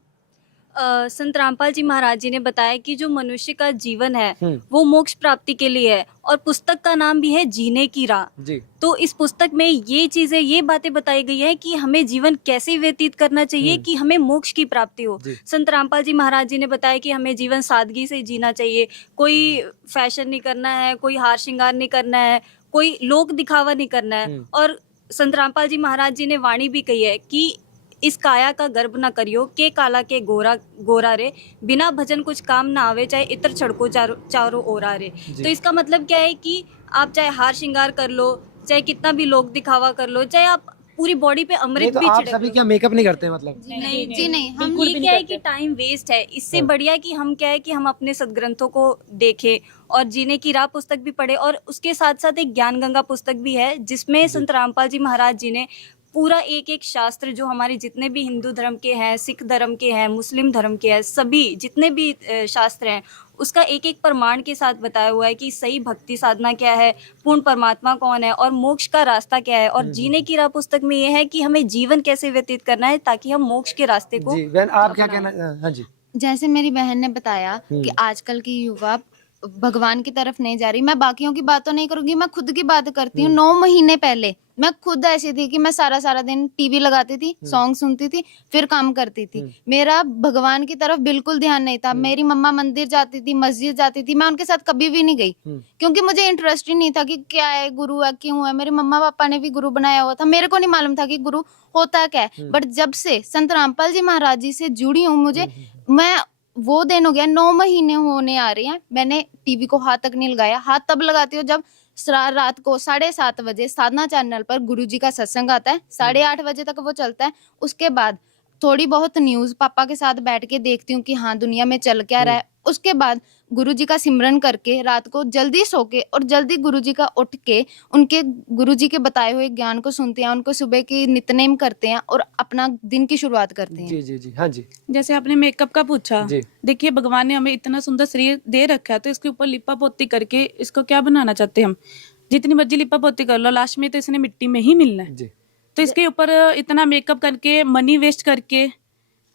संत रामपाल जी महाराज जी ने बताया कि जो मनुष्य का जीवन है वो मोक्ष प्राप्ति के लिए है, और पुस्तक का नाम भी है जीने की राह। जी। तो इस पुस्तक में ये चीजें, ये बातें बताई गई है कि हमें जीवन कैसे व्यतीत करना चाहिए कि हमें मोक्ष की प्राप्ति हो। संत रामपाल जी महाराज जी ने बताया कि हमें जीवन सादगी से जीना चाहिए, कोई फैशन नहीं करना है, कोई हार श्रृंगार नहीं करना है, कोई लोक दिखावा नहीं करना है। और संत रामपाल जी महाराज जी ने वाणी भी कही है कि इस काया का गर्भ ना करियो, के काला के गोरा गोरा रे, बिना भजन कुछ काम ना आवे, चाहे इत्र छड़को चारों ओरा रे। तो इसका मतलब क्या है कि आप चाहे हार श्रृंगार कर लो, चाहे कितना भी लोक दिखावा कर लो, चाहे आप पूरी बॉडी पे अमृत तो भी आप छिड़क सभी लो। क्या मेकअप नहीं करते मतलब? नहीं जी नहीं, हम हम ये क्या है कि टाइम वेस्ट है, इससे बढ़िया कि हम क्या है कि हम अपने सदग्रंथों को देखें और जीने की राह पुस्तक भी पढ़े, और उसके साथ साथ एक ज्ञान गंगा पुस्तक भी है जिसमें संत रामपाल जी महाराज जी ने पूरा एक एक शास्त्र, जो हमारे जितने भी हिंदू धर्म के हैं, सिख धर्म के हैं, मुस्लिम धर्म के हैं, सभी जितने भी शास्त्र हैं उसका एक एक प्रमाण के साथ बताया हुआ है कि सही भक्ति साधना क्या है, पूर्ण परमात्मा कौन है और मोक्ष का रास्ता क्या है। और जीने की राह पुस्तक में ये है कि हमें जीवन कैसे व्यतीत करना है ताकि हम मोक्ष के रास्ते को। जी बहन, आप क्या कहना? हाँ जी। जैसे मेरी बहन ने बताया कि आजकल की युवा भगवान की तरफ नहीं जा रही। मैं बाकियों की बात तो नहीं करूंगी, मैं खुद की बात करती हूँ। 9 महीने पहले मैं खुद ऐसी थी कि मैं सारा दिन टीवी लगाती थी, सॉन्ग सुनती थी, फिर काम करती थी। मेरा भगवान की तरफ बिल्कुल ध्यान नहीं था। मेरी मम्मा मंदिर जाती थी, मस्जिद जाती थी, मैं उनके साथ कभी भी नहीं गई क्योंकि मुझे इंटरेस्ट ही नहीं था कि क्या है गुरु है, क्यों है। मेरे मम्मा पापा ने भी गुरु बनाया हुआ था, मेरे को नहीं मालूम था कि गुरु होता क्या है। बट जब से संत रामपाल जी महाराज जी से जुड़ी हूँ, मुझे मैं वो दिन हो गया, 9 महीने होने आ रहे हैं, मैंने टीवी को हाथ तक नहीं लगाया। हाथ तब लगाती हूँ जब रात को 7:30 बजे साधना चैनल पर गुरुजी का सत्संग आता है, 8:30 बजे तक वो चलता है। उसके बाद थोड़ी बहुत न्यूज पापा के साथ बैठ के देखती हूँ कि हाँ दुनिया में चल क्या रहा है। उसके बाद गुरुजी का सिमरन करके रात को जल्दी सो के और जल्दी गुरुजी का उठ के उनके गुरुजी के बताए हुए ज्ञान को सुनते हैं, उनको सुबह की नित्यनेम करते हैं और अपना दिन की शुरुआत करते हैं। जी जी जी, हाँ जी। जैसे आपने मेकअप का पूछा, देखिए भगवान ने हमें इतना सुंदर शरीर दे रखा है, तो इसके ऊपर लिपा पोती करके इसको क्या बनाना चाहते हैं हम? जितनी मर्जी लिपा पोती कर लो, लास्ट में तो इसने मिट्टी में ही मिलना है। तो इसके ऊपर इतना मेकअप करके, मनी वेस्ट करके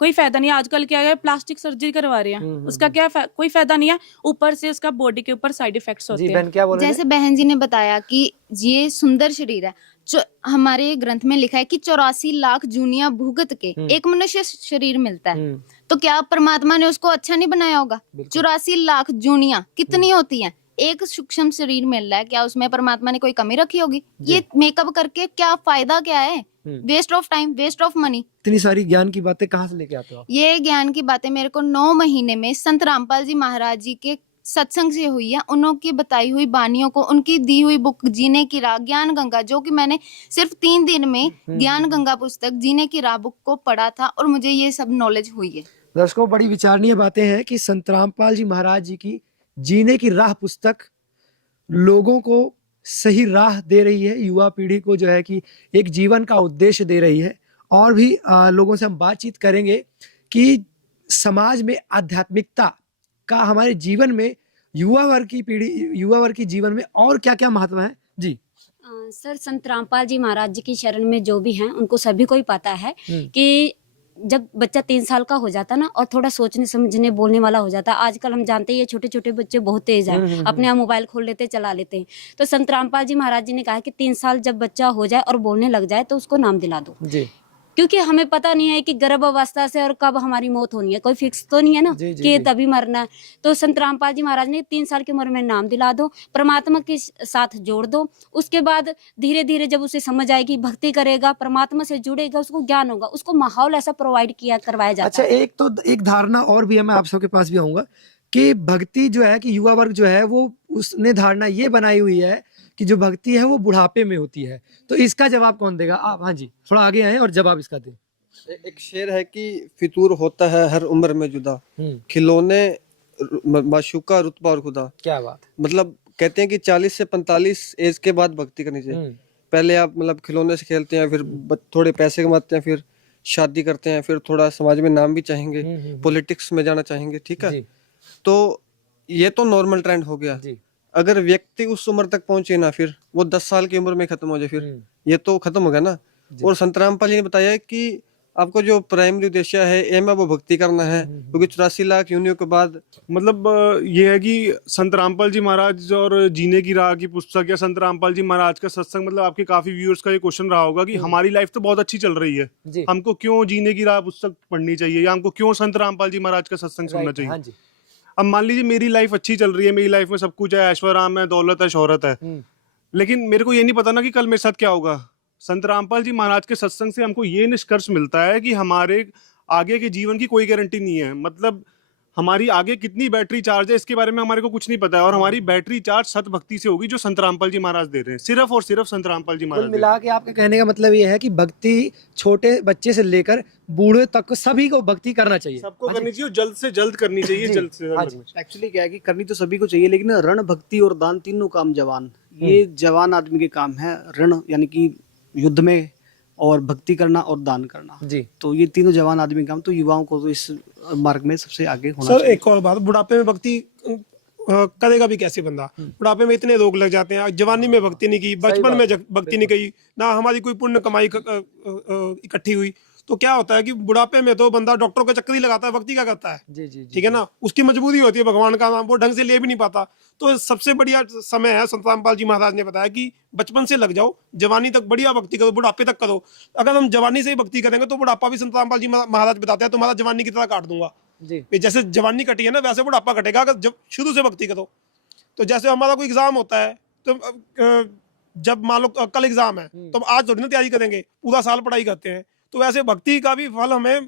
कोई फायदा नहीं है। आजकल क्या है, प्लास्टिक सर्जरी करवा रहे हैं, उसका क्या कोई फायदा नहीं है। ऊपर से उसका बॉडी के ऊपर साइड इफेक्ट्स होते हैं। जैसे बहन जी ने बताया कि ये सुंदर शरीर है, जो हमारे ग्रंथ में लिखा है कि 84 लाख जूनिया भुगत के एक मनुष्य शरीर मिलता है। तो क्या परमात्मा ने उसको अच्छा नहीं बनाया होगा? 84 लाख जूनिया कितनी होती है? एक सूक्ष्म शरीर मिल रहा है, क्या उसमें परमात्मा ने कोई कमी रखी होगी? ये मेकअप करके क्या फायदा, क्या है? Waste of time, waste of money. इतनी सारी ज्ञान की बातें कहाँ से लेके आते हो आप? ये ज्ञान की बातें मेरे को 9 महीने में संत रामपाल जी महाराज जी के सत्संग से हुई है। उनकी बताई हुई बानियों को, उनकी दी हुई बुक जीने की राह, ज्ञान गंगा, जो कि मैंने सिर्फ 3 दिन में ज्ञान गंगा पुस्तक जीने की राह बुक को पढ़ा था और मुझे ये सब नॉलेज हुई है। दर्शकों, बड़ी विचारणीय बातें हैं कि संत रामपाल जी महाराज जी की जीने की राह पुस्तक लोगों को सही राह दे रही है, युवा पीढ़ी को जो है कि एक जीवन का उद्देश्य दे रही है। और भी लोगों से हम बातचीत करेंगे कि समाज में आध्यात्मिकता का हमारे जीवन में युवा वर्ग की जीवन में और क्या क्या महत्व है। जी सर, संत रामपाल जी महाराज जी की शरण में जो भी हैं उनको सभी को ही पता है कि जब बच्चा 3 साल का हो जाता ना और थोड़ा सोचने समझने बोलने वाला हो जाता, आजकल हम जानते हैं छोटे छोटे बच्चे बहुत तेज हैं, अपने आप मोबाइल खोल लेते, चला लेते हैं। तो संत रामपाल जी महाराज जी ने कहा कि 3 साल जब बच्चा हो जाए और बोलने लग जाए तो उसको नाम दिला दो जी। क्योंकि हमें पता नहीं है कि गर्भ अवस्था से और कब हमारी मौत होनी है, कोई फिक्स तो नहीं है ना कि तभी मरना है। तो संत रामपाल जी महाराज ने 3 साल की उम्र में नाम दिला दो, परमात्मा के साथ जोड़ दो। उसके बाद धीरे धीरे जब उसे समझ आएगी, भक्ति करेगा, परमात्मा से जुड़ेगा, उसको ज्ञान होगा, उसको माहौल ऐसा प्रोवाइड करवाया जाता है। अच्छा, एक धारणा और भी है, मैं आप सबके पास भी आऊंगा कि भक्ति जो है कि युवा वर्ग जो है वो उसने धारणा ये बनाई हुई है कि जो भक्ति है वो बुढ़ापे में होती है। तो इसका जवाब कौन देगा? आप हाँ जी, थोड़ा आगे आए और जवाब इसका दें। एक शेर है कि फितूर होता है हर उम्र में जुदा, खिलौने माशूका रुतबा और खुदा। क्या बात। मतलब कहते हैं कि 40 से 45 एज के बाद भक्ति करनी चाहिए। पहले आप मतलब खिलौने से खेलते हैं, फिर थोड़े पैसे कमाते हैं, फिर शादी करते हैं, फिर थोड़ा समाज में नाम भी चाहेंगे, पॉलिटिक्स में जाना चाहेंगे, ठीक है। तो ये तो नॉर्मल ट्रेंड हो गया। अगर व्यक्ति उस उम्र तक पहुंचे ना, फिर वो 10 साल की उम्र में खत्म हो जाए, फिर ये तो खत्म हो गया ना। और संत रामपाल जी ने बताया कि आपको जो प्राइमरी उद्देश्य है, एम है, वो भक्ति करना है, क्योंकि 84 लाख यूनियों के बाद मतलब ये है कि संत रामपाल जी महाराज और जीने की राह की पुस्तक या संत रामपाल जी महाराज का सत्संग, मतलब आपके काफी व्यूअर्स का ये क्वेश्चन रहा होगा कि हमारी लाइफ तो बहुत अच्छी चल रही है, हमको क्यों जीने की राह पुस्तक पढ़नी चाहिए या हमको क्यों संत रामपाल जी महाराज का सत्संग सुनना चाहिए। अब मान लीजिए मेरी लाइफ अच्छी चल रही है, मेरी लाइफ में सब कुछ है, ऐश्वर्य है, दौलत है, शोहरत है, लेकिन मेरे को ये नहीं पता ना कि कल मेरे साथ क्या होगा। संत रामपाल जी महाराज के सत्संग से हमको ये निष्कर्ष मिलता है कि हमारे आगे के जीवन की कोई गारंटी नहीं है, मतलब हमारी आगे कितनी बैटरी चार्ज है इसके बारे में हमारे को कुछ नहीं पता है, और हमारी बैटरी चार्ज सत भक्ति से होगी जो संत रामपाल जी महाराज दे रहे हैं, सिर्फ और सिर्फ संत रामपाल जी महाराज। मिला के आपके कहने का मतलब ये है कि भक्ति छोटे बच्चे से लेकर बूढ़े तक सभी को भक्ति करना चाहिए, सबको करनी चाहिए, जल्द से जल्द करनी चाहिए, जल्द से जल्द। एक्चुअली क्या है कि करनी तो सभी को चाहिए, लेकिन ऋण, भक्ति और दान तीनों काम जवान, ये जवान आदमी के काम है। ऋण यानी कि युद्ध में, और भक्ति करना और दान करना जी, तो ये तीनों जवान आदमी काम, तो युवाओं को तो इस मार्ग में सबसे आगे होना चाहिए। सर एक और बात, बुढ़ापे में भक्ति करेगा भी कैसे बंदा? बुढ़ापे में इतने रोग लग जाते हैं, जवानी में भक्ति नहीं की, बचपन में भक्ति नहीं की, ना हमारी कोई पुण्य कमाई इकट्ठी हुई, तो क्या होता है कि बुढ़ापे में तो बंदा डॉक्टर का चक्कर ही लगाता है, भक्ति क्या करता है? जी जी, ठीक है ना, उसकी मजबूरी होती है, भगवान का नाम वो ढंग से ले भी नहीं पाता। तो सबसे बढ़िया समय है, संत रामपाल जी महाराज ने बताया कि बचपन से लग जाओ, जवानी तक बढ़िया भक्ति करो, बुढ़ापे तक करो। अगर हम जवानी से ही भक्ति करेंगे तो बुढ़ापा भी संत रामपाल जी महाराज बताते हैं तुम्हारा जवानी की तरह काट दूंगा जी। जैसे जवानी कटी है ना, वैसे बुढ़ापा कटेगा अगर जब शुरू से भक्ति करो। तो जैसे हमारा कोई एग्जाम होता है, तो जब मान लो कल एग्जाम है तो आज थोड़ी ना तैयारी करेंगे, पूरा साल पढ़ाई करते हैं, तो वैसे भक्ति का भी फल हमें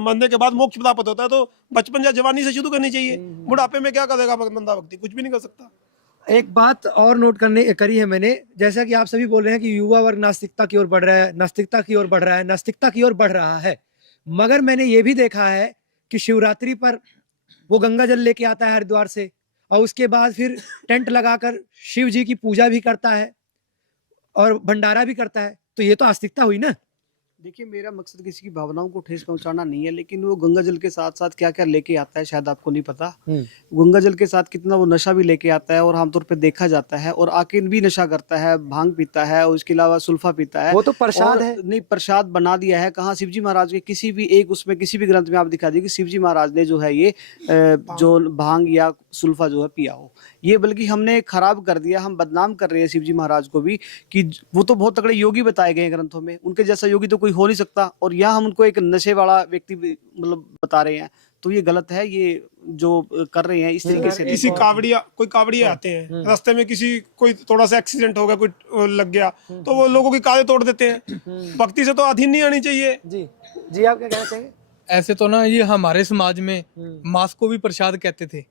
मरने के बाद मोक्ष प्राप्त होता है। तो बचपन या जवानी से शुरू करनी चाहिए, बुढ़ापे में क्या करेगा बंदा भक्ति? कुछ भी नहीं कर सकता। एक बात और नोट करी है मैंने, जैसा कि आप सभी बोल रहे हैं कि युवा वर्ग नास्तिकता की ओर बढ़ रहा है, नास्तिकता की ओर बढ़ रहा है, नास्तिकता की ओर बढ़ रहा है, मगर मैंने ये भी देखा है कि शिवरात्रि पर वो गंगा जल लेके आता है हरिद्वार से, और उसके बाद फिर टेंट लगाकर शिव जी की पूजा भी करता है और भंडारा भी करता है। तो ये तो आस्तिकता हुई ना। देखिए, मेरा मकसद किसी की भावनाओं को ठेस पहुंचाना नहीं है, लेकिन वो गंगा जल के साथ साथ क्या क्या लेके आता है शायद आपको नहीं पता। गंगा जल के साथ कितना वो नशा भी लेके आता है, और आमतौर पे देखा जाता है, और आके भी नशा करता है, भांग पीता है, और उसके अलावा सुल्फा पीता है। वो तो प्रसाद है। नहीं, प्रसाद बना दिया है। कहाँ? शिवजी महाराज के किसी भी एक उसमें किसी भी ग्रंथ में आप दिखा दीजिए कि शिवजी महाराज ने जो है ये जो भांग या सुल्फा जो है पिया हो। ये बल्कि हमने खराब कर दिया, हम बदनाम कर रहे हैं शिवजी महाराज को भी, कि वो तो बहुत तगड़े योगी बताए गए हैं ग्रंथों में, उनके जैसा योगी तो कोई हो नहीं सकता, और यहाँ हम उनको एक नशे वाला व्यक्ति मतलब बता रहे हैं। तो ये गलत है, ये जो कर रहे हैं इस तरीके से। किसी कोई कावड़िया आते हैं, रास्ते में किसी कोई थोड़ा सा एक्सीडेंट होगा, कोई लग गया, तो वो लोगों की कारें तोड़ देते हैं। भक्ति से तो अधीन नहीं आनी चाहिए। जी जी, आप क्या कहना चाहेंगे? ऐसे तो ना ये हमारे समाज में मांस को भी प्रसाद कहते थे,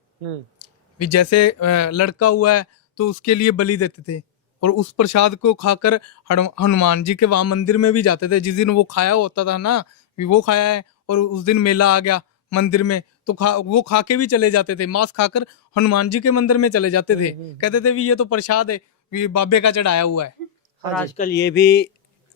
भी जैसे लड़का हुआ है तो उसके लिए बलि देते थे, और उस प्रसाद को खाकर हनुमान जी के वहां मंदिर में भी जाते थे। जिस दिन वो खाया होता था ना, वो खाया है, और उस दिन मेला आ गया मंदिर में, तो वो खा के भी चले जाते थे, मांस खाकर हनुमान जी के मंदिर में चले जाते थे, कहते थे भी ये तो प्रसाद है, ये बाबे का चढ़ाया हुआ है। और आजकल ये भी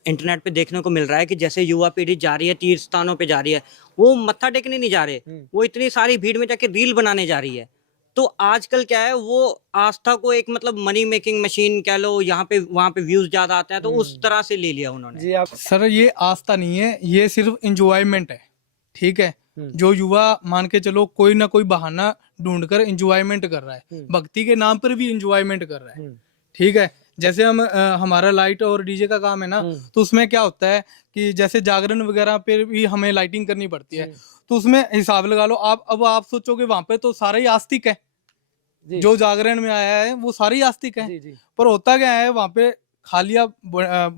इंटरनेट पे देखने को मिल रहा है कि जैसे युवा पीढ़ी जा रही है, तीर्थ स्थानों पे जा रही है, वो मत्था टेकने नहीं जा रहे, वो इतनी सारी भीड़ में जाके रील बनाने जा रही है। तो आजकल क्या है, वो आस्था को एक मतलब मनी मेकिंग मशीन कह लो, यहाँ पे वहाँ पे व्यूज ज्यादा आते हैं, तो उस तरह से ले लिया उन्होंने। जी आप सर, ये आस्था नहीं है, ये सिर्फ इंजॉयमेंट है, ठीक है। जो युवा मान के चलो कोई ना कोई बहाना ढूंढकर इंजॉयमेंट कर रहा है, भक्ति के नाम पर भी इंजॉयमेंट कर रहा है, ठीक है। जैसे हम हमारा लाइट और डीजे का काम है ना, तो उसमें क्या होता है कि जैसे जागरण वगैरह पे भी हमें लाइटिंग करनी पड़ती है, तो उसमें हिसाब लगा लो आप। अब आप सोचोगे वहां पे तो सारा ही आस्तिक है, जो जागरण में आया है वो सारी आस्तिक है, पर होता क्या है, वहां पे खा लिया,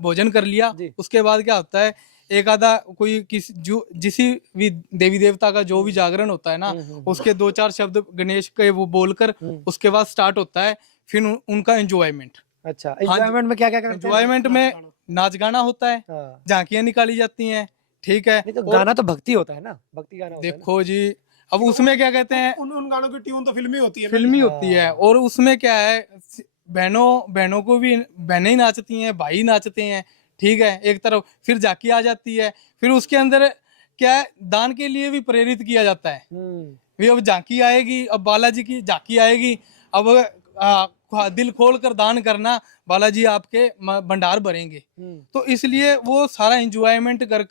भोजन कर लिया, उसके बाद क्या होता है, एक आधा कोई जिस भी देवी देवता का जो भी जागरण होता है ना, उसके 2-4 शब्द गणेश के वो बोलकर उसके बाद स्टार्ट होता है फिर उनका एंजॉयमेंट। अच्छा, एंजॉयमेंट में क्या क्या करते हैं? एंजॉयमेंट में नाच गाना होता है, झांकियां निकाली जाती हैं, ठीक है। तो गाना तो भक्ति होता है ना, भक्ति गाना देखो जी, अब उसमें क्या कहते हैं, उन गानों की ट्यून तो फिल्मी होती है, फिल्मी होती है, और उसमें क्या है, बहनों को भी बहनें ही नाचती हैं, भाई नाचते हैं, ठीक है, एक तरफ। फिर झांकी आ जाती है, फिर उसके अंदर क्या है, दान के लिए भी प्रेरित किया जाता है। अब झांकी आएगी, अब बालाजी की झांकी आएगी, अब दिल खोल कर दान करना, बालाजी आपके भंडार भरेंगे। तो इसलिए वो सारा एंजॉयमेंट कर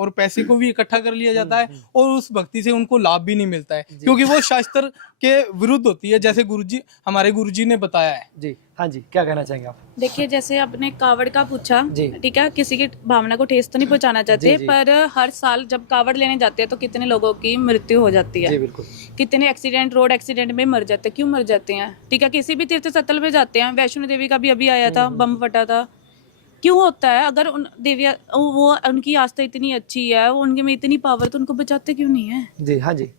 और पैसे को भी इकट्ठा कर लिया जाता है और उस भक्ति से उनको लाभ भी नहीं मिलता है, क्योंकि वो शास्त्र के विरुद्ध होती है, जैसे गुरुजी हमारे गुरुजी ने बताया है जी। हाँ जी, क्या कहना चाहेंगे आप? देखिए, जैसे आपने कावड़ का पूछा, जी। ठीक है, किसी की भावना को ठेस तो नहीं पहुंचाना चाहते, जी। पर हर साल जब कावड़ लेने जाते हैं तो कितने लोगों की मृत्यु हो जाती है। जी बिल्कुल। कितने एक्सीडेंट, रोड एक्सीडेंट में मर जाते हैं। क्यों मर जाते हैं? ठीक है, किसी भी तीर्थ स्थल पे जाते हैं, वैष्णो देवी का भी अभी आया था, बम फटा था। क्यों होता है? अगर उन देविया वो उनकी आस्था इतनी अच्छी है, वो उनके में इतनी पावर, तो उनको बचाते क्यों नहीं है? जी। हाँ जी।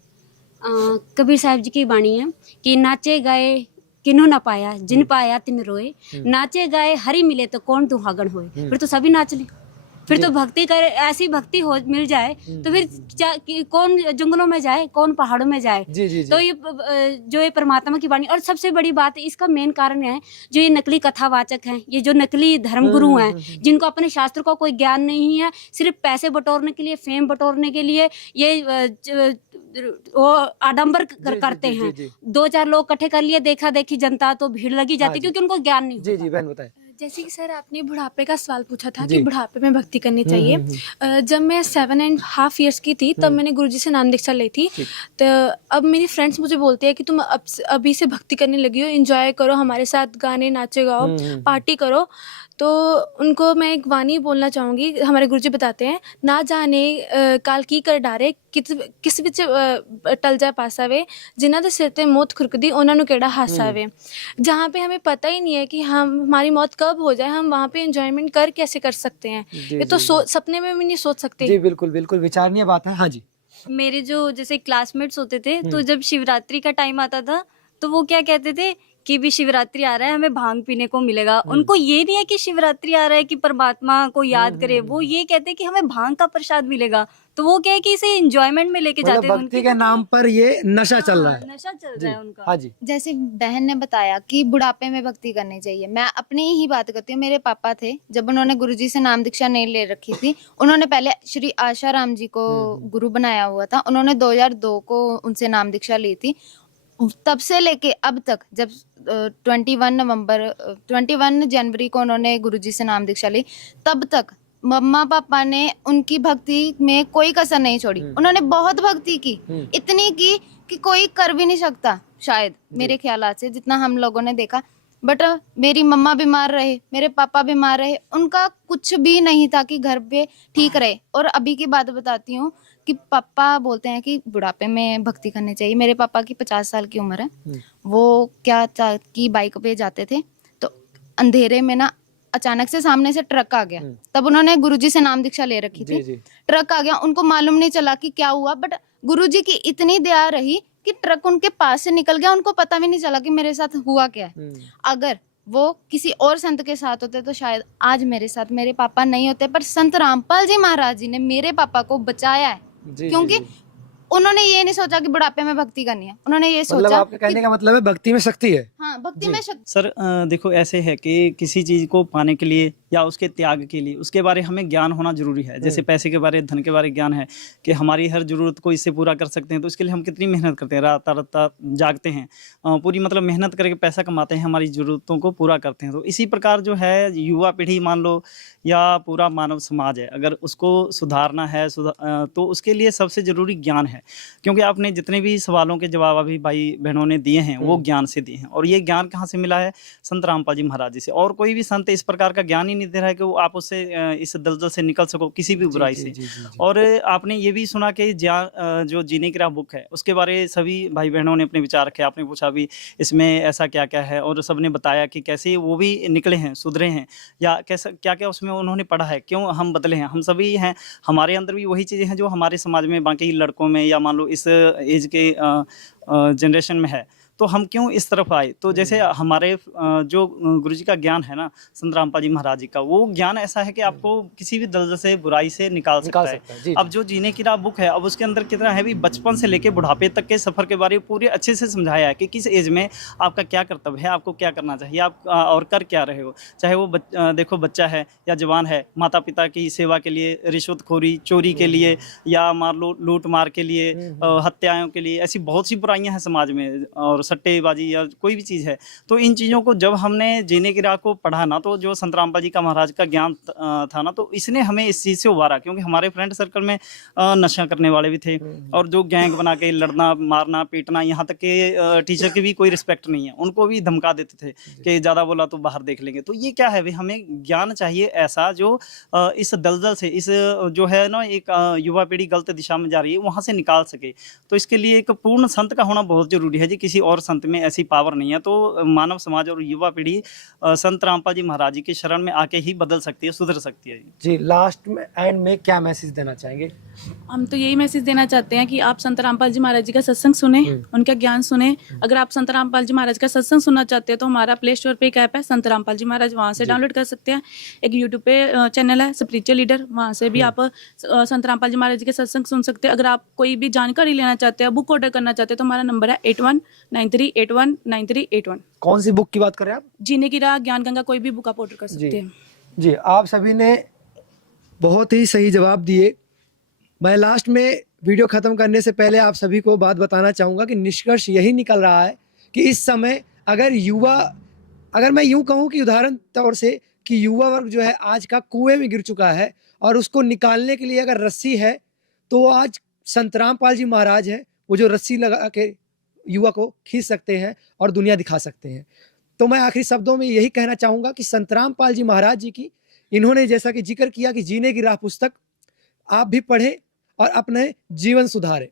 कबीर साहब जी की वाणी है कि नाचे गाए किन्हों ना पाया, जिन पाया तिन रोए, नाचे गाए हरि मिले तो कौन दुहागन होए। फिर तो सभी नाच ले, फिर तो भक्ति करे, ऐसी भक्ति हो मिल जाए तो फिर कौन जंगलों में जाए, कौन पहाड़ों में जाए। जी, जी, जी। तो ये जो ये परमात्मा की वाणी, और सबसे बड़ी बात इसका मेन कारण है जो ये नकली कथावाचक हैं, ये जो नकली धर्मगुरु हैं, जिनको अपने शास्त्र का कोई ज्ञान नहीं है, सिर्फ पैसे बटोरने के लिए, फेम बटोरने के लिए ये वो आडंबर करते हैं। 2-4 लोग इकट्ठे कर लिए, देखा देखी जनता, तो भीड़ लगी जाती क्योंकि उनको ज्ञान नहीं। जी जी, बहन बताए। जैसे कि सर आपने बुढ़ापे का सवाल पूछा था कि बुढ़ापे में भक्ति करनी चाहिए। जब मैं 7.5 years की थी तब मैंने गुरुजी से नाम दीक्षा ली थी। तो अब मेरी फ्रेंड्स मुझे बोलती है कि तुम अभी से भक्ति करने लगी हो, एंजॉय करो, हमारे साथ गाने नाचे गाओ, पार्टी करो। तो उनको मैं एक वाणी बोलना चाहूँगी। हमारे गुरुजी बताते हैं, ना जाने काल की कर डारे, किस विच टल जाए पासा वे, जिन्हां दे सिर ते मौत खुरकदी उन्हां नूं केड़ा हासा वे। जहाँ पे हमें पता ही नहीं है कि हमारी मौत कब हो जाए, हम वहाँ पे एंजॉयमेंट कर कैसे कर सकते हैं। ये तो सपने में भी नहीं सोच सकते। जी बिल्कुल बिल्कुल, विचारणीय बात है। हाँ जी। मेरे जो जैसे क्लासमेट्स होते थे, तो जब शिवरात्रि का टाइम आता था तो वो क्या कहते थे कि भी शिवरात्रि आ रहा है, हमें भांग पीने को मिलेगा। उनको ये नहीं है कि शिवरात्रि आ रहा है कि परमात्मा को याद करे, वो ये कहते हैं कि हमें भांग का प्रसाद मिलेगा। तो वो क्या है कि इसे एंजॉयमेंट में लेके जाते हैं। भक्ति के नाम पर ये नशा चल रहा है। नशा चल रहा है उनका। हाँ जी। जैसे बहन ने बताया कि बुढ़ापे में भक्ति करनी चाहिए, मैं अपनी ही बात करती हूँ। मेरे पापा थे, जब उन्होंने गुरुजी से नाम दीक्षा नहीं ले रखी थी, उन्होंने पहले श्री आशाराम जी को गुरु बनाया हुआ था। उन्होंने 2002 को उनसे नाम दीक्षा ली थी। तब से लेके अब तक, जब 21 जनवरी को उन्होंने गुरुजी से नाम दीक्षा ली, तब तक मम्मा पापा ने उनकी भक्ति में कोई कसर नहीं छोड़ी। उन्होंने बहुत भक्ति की, इतनी की कि कोई कर भी नहीं सकता शायद, मेरे ख्याल से जितना हम लोगों ने देखा। बट मेरी मम्मा बीमार रहे, मेरे पापा बीमार रहे, उनका कुछ भी नहीं था कि घर पे ठीक रहे। और अभी की बात बताती हूँ कि पापा बोलते हैं कि बुढ़ापे में भक्ति करनी चाहिए। मेरे पापा की 50 साल की उम्र है। वो क्या की बाइक पे जाते थे, तो अंधेरे में ना अचानक से सामने से ट्रक आ गया। तब उन्होंने गुरुजी से नाम दीक्षा ले रखी थी। ट्रक आ गया, उनको मालूम नहीं चला कि क्या हुआ, बट गुरुजी की इतनी दया रही कि ट्रक उनके पास से निकल गया। उनको पता भी नहीं चला कि मेरे साथ हुआ क्या है। अगर वो किसी और संत के साथ होते तो शायद आज मेरे साथ मेरे पापा नहीं होते। पर संत रामपाल जी महाराज जी ने मेरे पापा को बचाया है, क्योंकि उन्होंने ये नहीं सोचा कि बुढ़ापे में भक्ति करनी है। उन्होंने ये सोचा, मतलब आपके कहने का मतलब है भक्ति में शक्ति है। हाँ, भक्ति में शक्ति। सर देखो ऐसे है कि किसी चीज़ को पाने के लिए या उसके त्याग के लिए उसके बारे हमें ज्ञान होना जरूरी है। जैसे पैसे के बारे, धन के बारे ज्ञान है कि हमारी हर ज़रूरत को इससे पूरा कर सकते हैं, तो इसके लिए हम कितनी मेहनत करते हैं, रात जागते हैं, पूरी मतलब मेहनत करके पैसा कमाते हैं, हमारी ज़रूरतों को पूरा करते हैं। तो इसी प्रकार जो है युवा पीढ़ी मान लो या पूरा मानव समाज है, अगर उसको सुधारना है तो उसके लिए सबसे ज़रूरी ज्ञान है। क्योंकि आपने जितने भी सवालों के जवाब अभी भाई बहनों ने दिए हैं वो ज्ञान से दिए हैं, और ये ज्ञान कहाँ से मिला है? संत रामपाल जी महाराज जी से। और कोई भी संत इस प्रकार का ज्ञान ही नहीं दे रहा है कि वो आप उससे इस दलदल से निकल सको किसी भी बुराई से। और आपने ये भी सुना कि जो जीने की राह बुक है उसके बारे सभी भाई बहनों ने अपने विचार रखे। आपने पूछा भी इसमें ऐसा क्या क्या है, और सबने बताया कि कैसे वो भी निकले हैं, सुधरे हैं, या कैसा क्या क्या उसमें उन्होंने पढ़ा है, क्यों हम बदले हैं। हम सभी हैं, हमारे अंदर भी वही चीज़ें हैं जो हमारे समाज में बाकी लड़कों में या मान लो इस एज के जनरेशन में है, तो हम क्यों इस तरफ आए। तो जैसे हमारे जो गुरुजी का ज्ञान है ना, संत रामपाल जी महाराज जी का, वो ज्ञान ऐसा है कि आपको किसी भी दलदल से, बुराई से निकाल सकता है। अब जो जीने की राह बुक है, अब उसके अंदर कितना है भी बचपन से लेके बुढ़ापे तक के सफ़र के बारे में पूरे अच्छे से समझाया है कि किस एज में आपका क्या कर्तव्य है, आपको क्या करना चाहिए, आप और कर क्या रहे हो। चाहे वो देखो बच्चा है या जवान है, माता पिता की सेवा के लिए, रिश्वतखोरी, चोरी के लिए, या मान लो लूट मार के लिए, हत्याओं के लिए, ऐसी बहुत सी बुराइयाँ हैं समाज में। और सट्टेबाजी या कोई भी चीज़ है, तो इन चीज़ों को जब हमने जीने की राह को पढ़ा ना, तो जो संत रामपाल जी का महाराज का ज्ञान था ना, तो इसने हमें इस चीज़ से उबारा। क्योंकि हमारे फ्रेंड सर्कल में नशा करने वाले भी थे, और जो गैंग बना के लड़ना, मारना, पीटना, यहाँ तक कि टीचर की भी कोई रिस्पेक्ट नहीं है, उनको भी धमका देते थे कि ज़्यादा बोला तो बाहर देख लेंगे। तो ये क्या है भाई, हमें ज्ञान चाहिए ऐसा जो इस दलदल से, इस जो है ना एक युवा पीढ़ी गलत दिशा में जा रही है, वहाँ से निकाल सके। तो इसके लिए एक पूर्ण संत का होना बहुत जरूरी है जी। किसी और संत में ऐसी पावर नहीं है। तो मानव समाज और युवा पीढ़ी संत रामपाल जी महाराज जी की शरण में आके ही बदल सकती है, सुधर सकती है जी। लास्ट में, एंड में क्या मैसेज देना चाहेंगे? हम तो यही मैसेज देना चाहते हैं कि आप संत रामपाल जी महाराज जी का सत्संग सुने, उनका ज्ञान सुने। अगर आप संत रामपाल जी महाराज का सत्संग सुनना चाहते हैं तो हमारा प्ले स्टोर पे एक ऐप है संत रामपाल जी महाराज, वहाँ से डाउनलोड कर सकते हैं। एक यूट्यूब पे चैनल है स्पिरिचुअल लीडर, वहाँ से भी आप संत रामपाल जी महाराज जी के सत्संग सुन सकते हैं। अगर आप कोई भी जानकारी लेना चाहते हैं, बुक ऑर्डर करना चाहते हैं, तो हमारा नंबर है 8193819381। कौन सी बुक की बात कर रहे हैं आप? जीने की राह, ज्ञान गंगा, कोई भी बुक आप ऑर्डर कर सकते हैं जी। आप सभी ने बहुत ही सही जवाब दिए। मैं लास्ट में वीडियो ख़त्म करने से पहले आप सभी को बात बताना चाहूँगा कि निष्कर्ष यही निकल रहा है कि इस समय अगर मैं यूँ कहूँ कि उदाहरण तौर से कि युवा वर्ग जो है आज का कुएं में गिर चुका है, और उसको निकालने के लिए अगर रस्सी है तो आज संत रामपाल जी महाराज हैं, वो जो रस्सी लगा के युवा को खींच सकते हैं और दुनिया दिखा सकते हैं। तो मैं आखिरी शब्दों में यही कहना चाहूँगा कि संत रामपाल जी महाराज जी की, इन्होंने जैसा कि जिक्र किया कि जीने की राह पुस्तक आप भी पढ़ें और अपने जीवन सुधारें।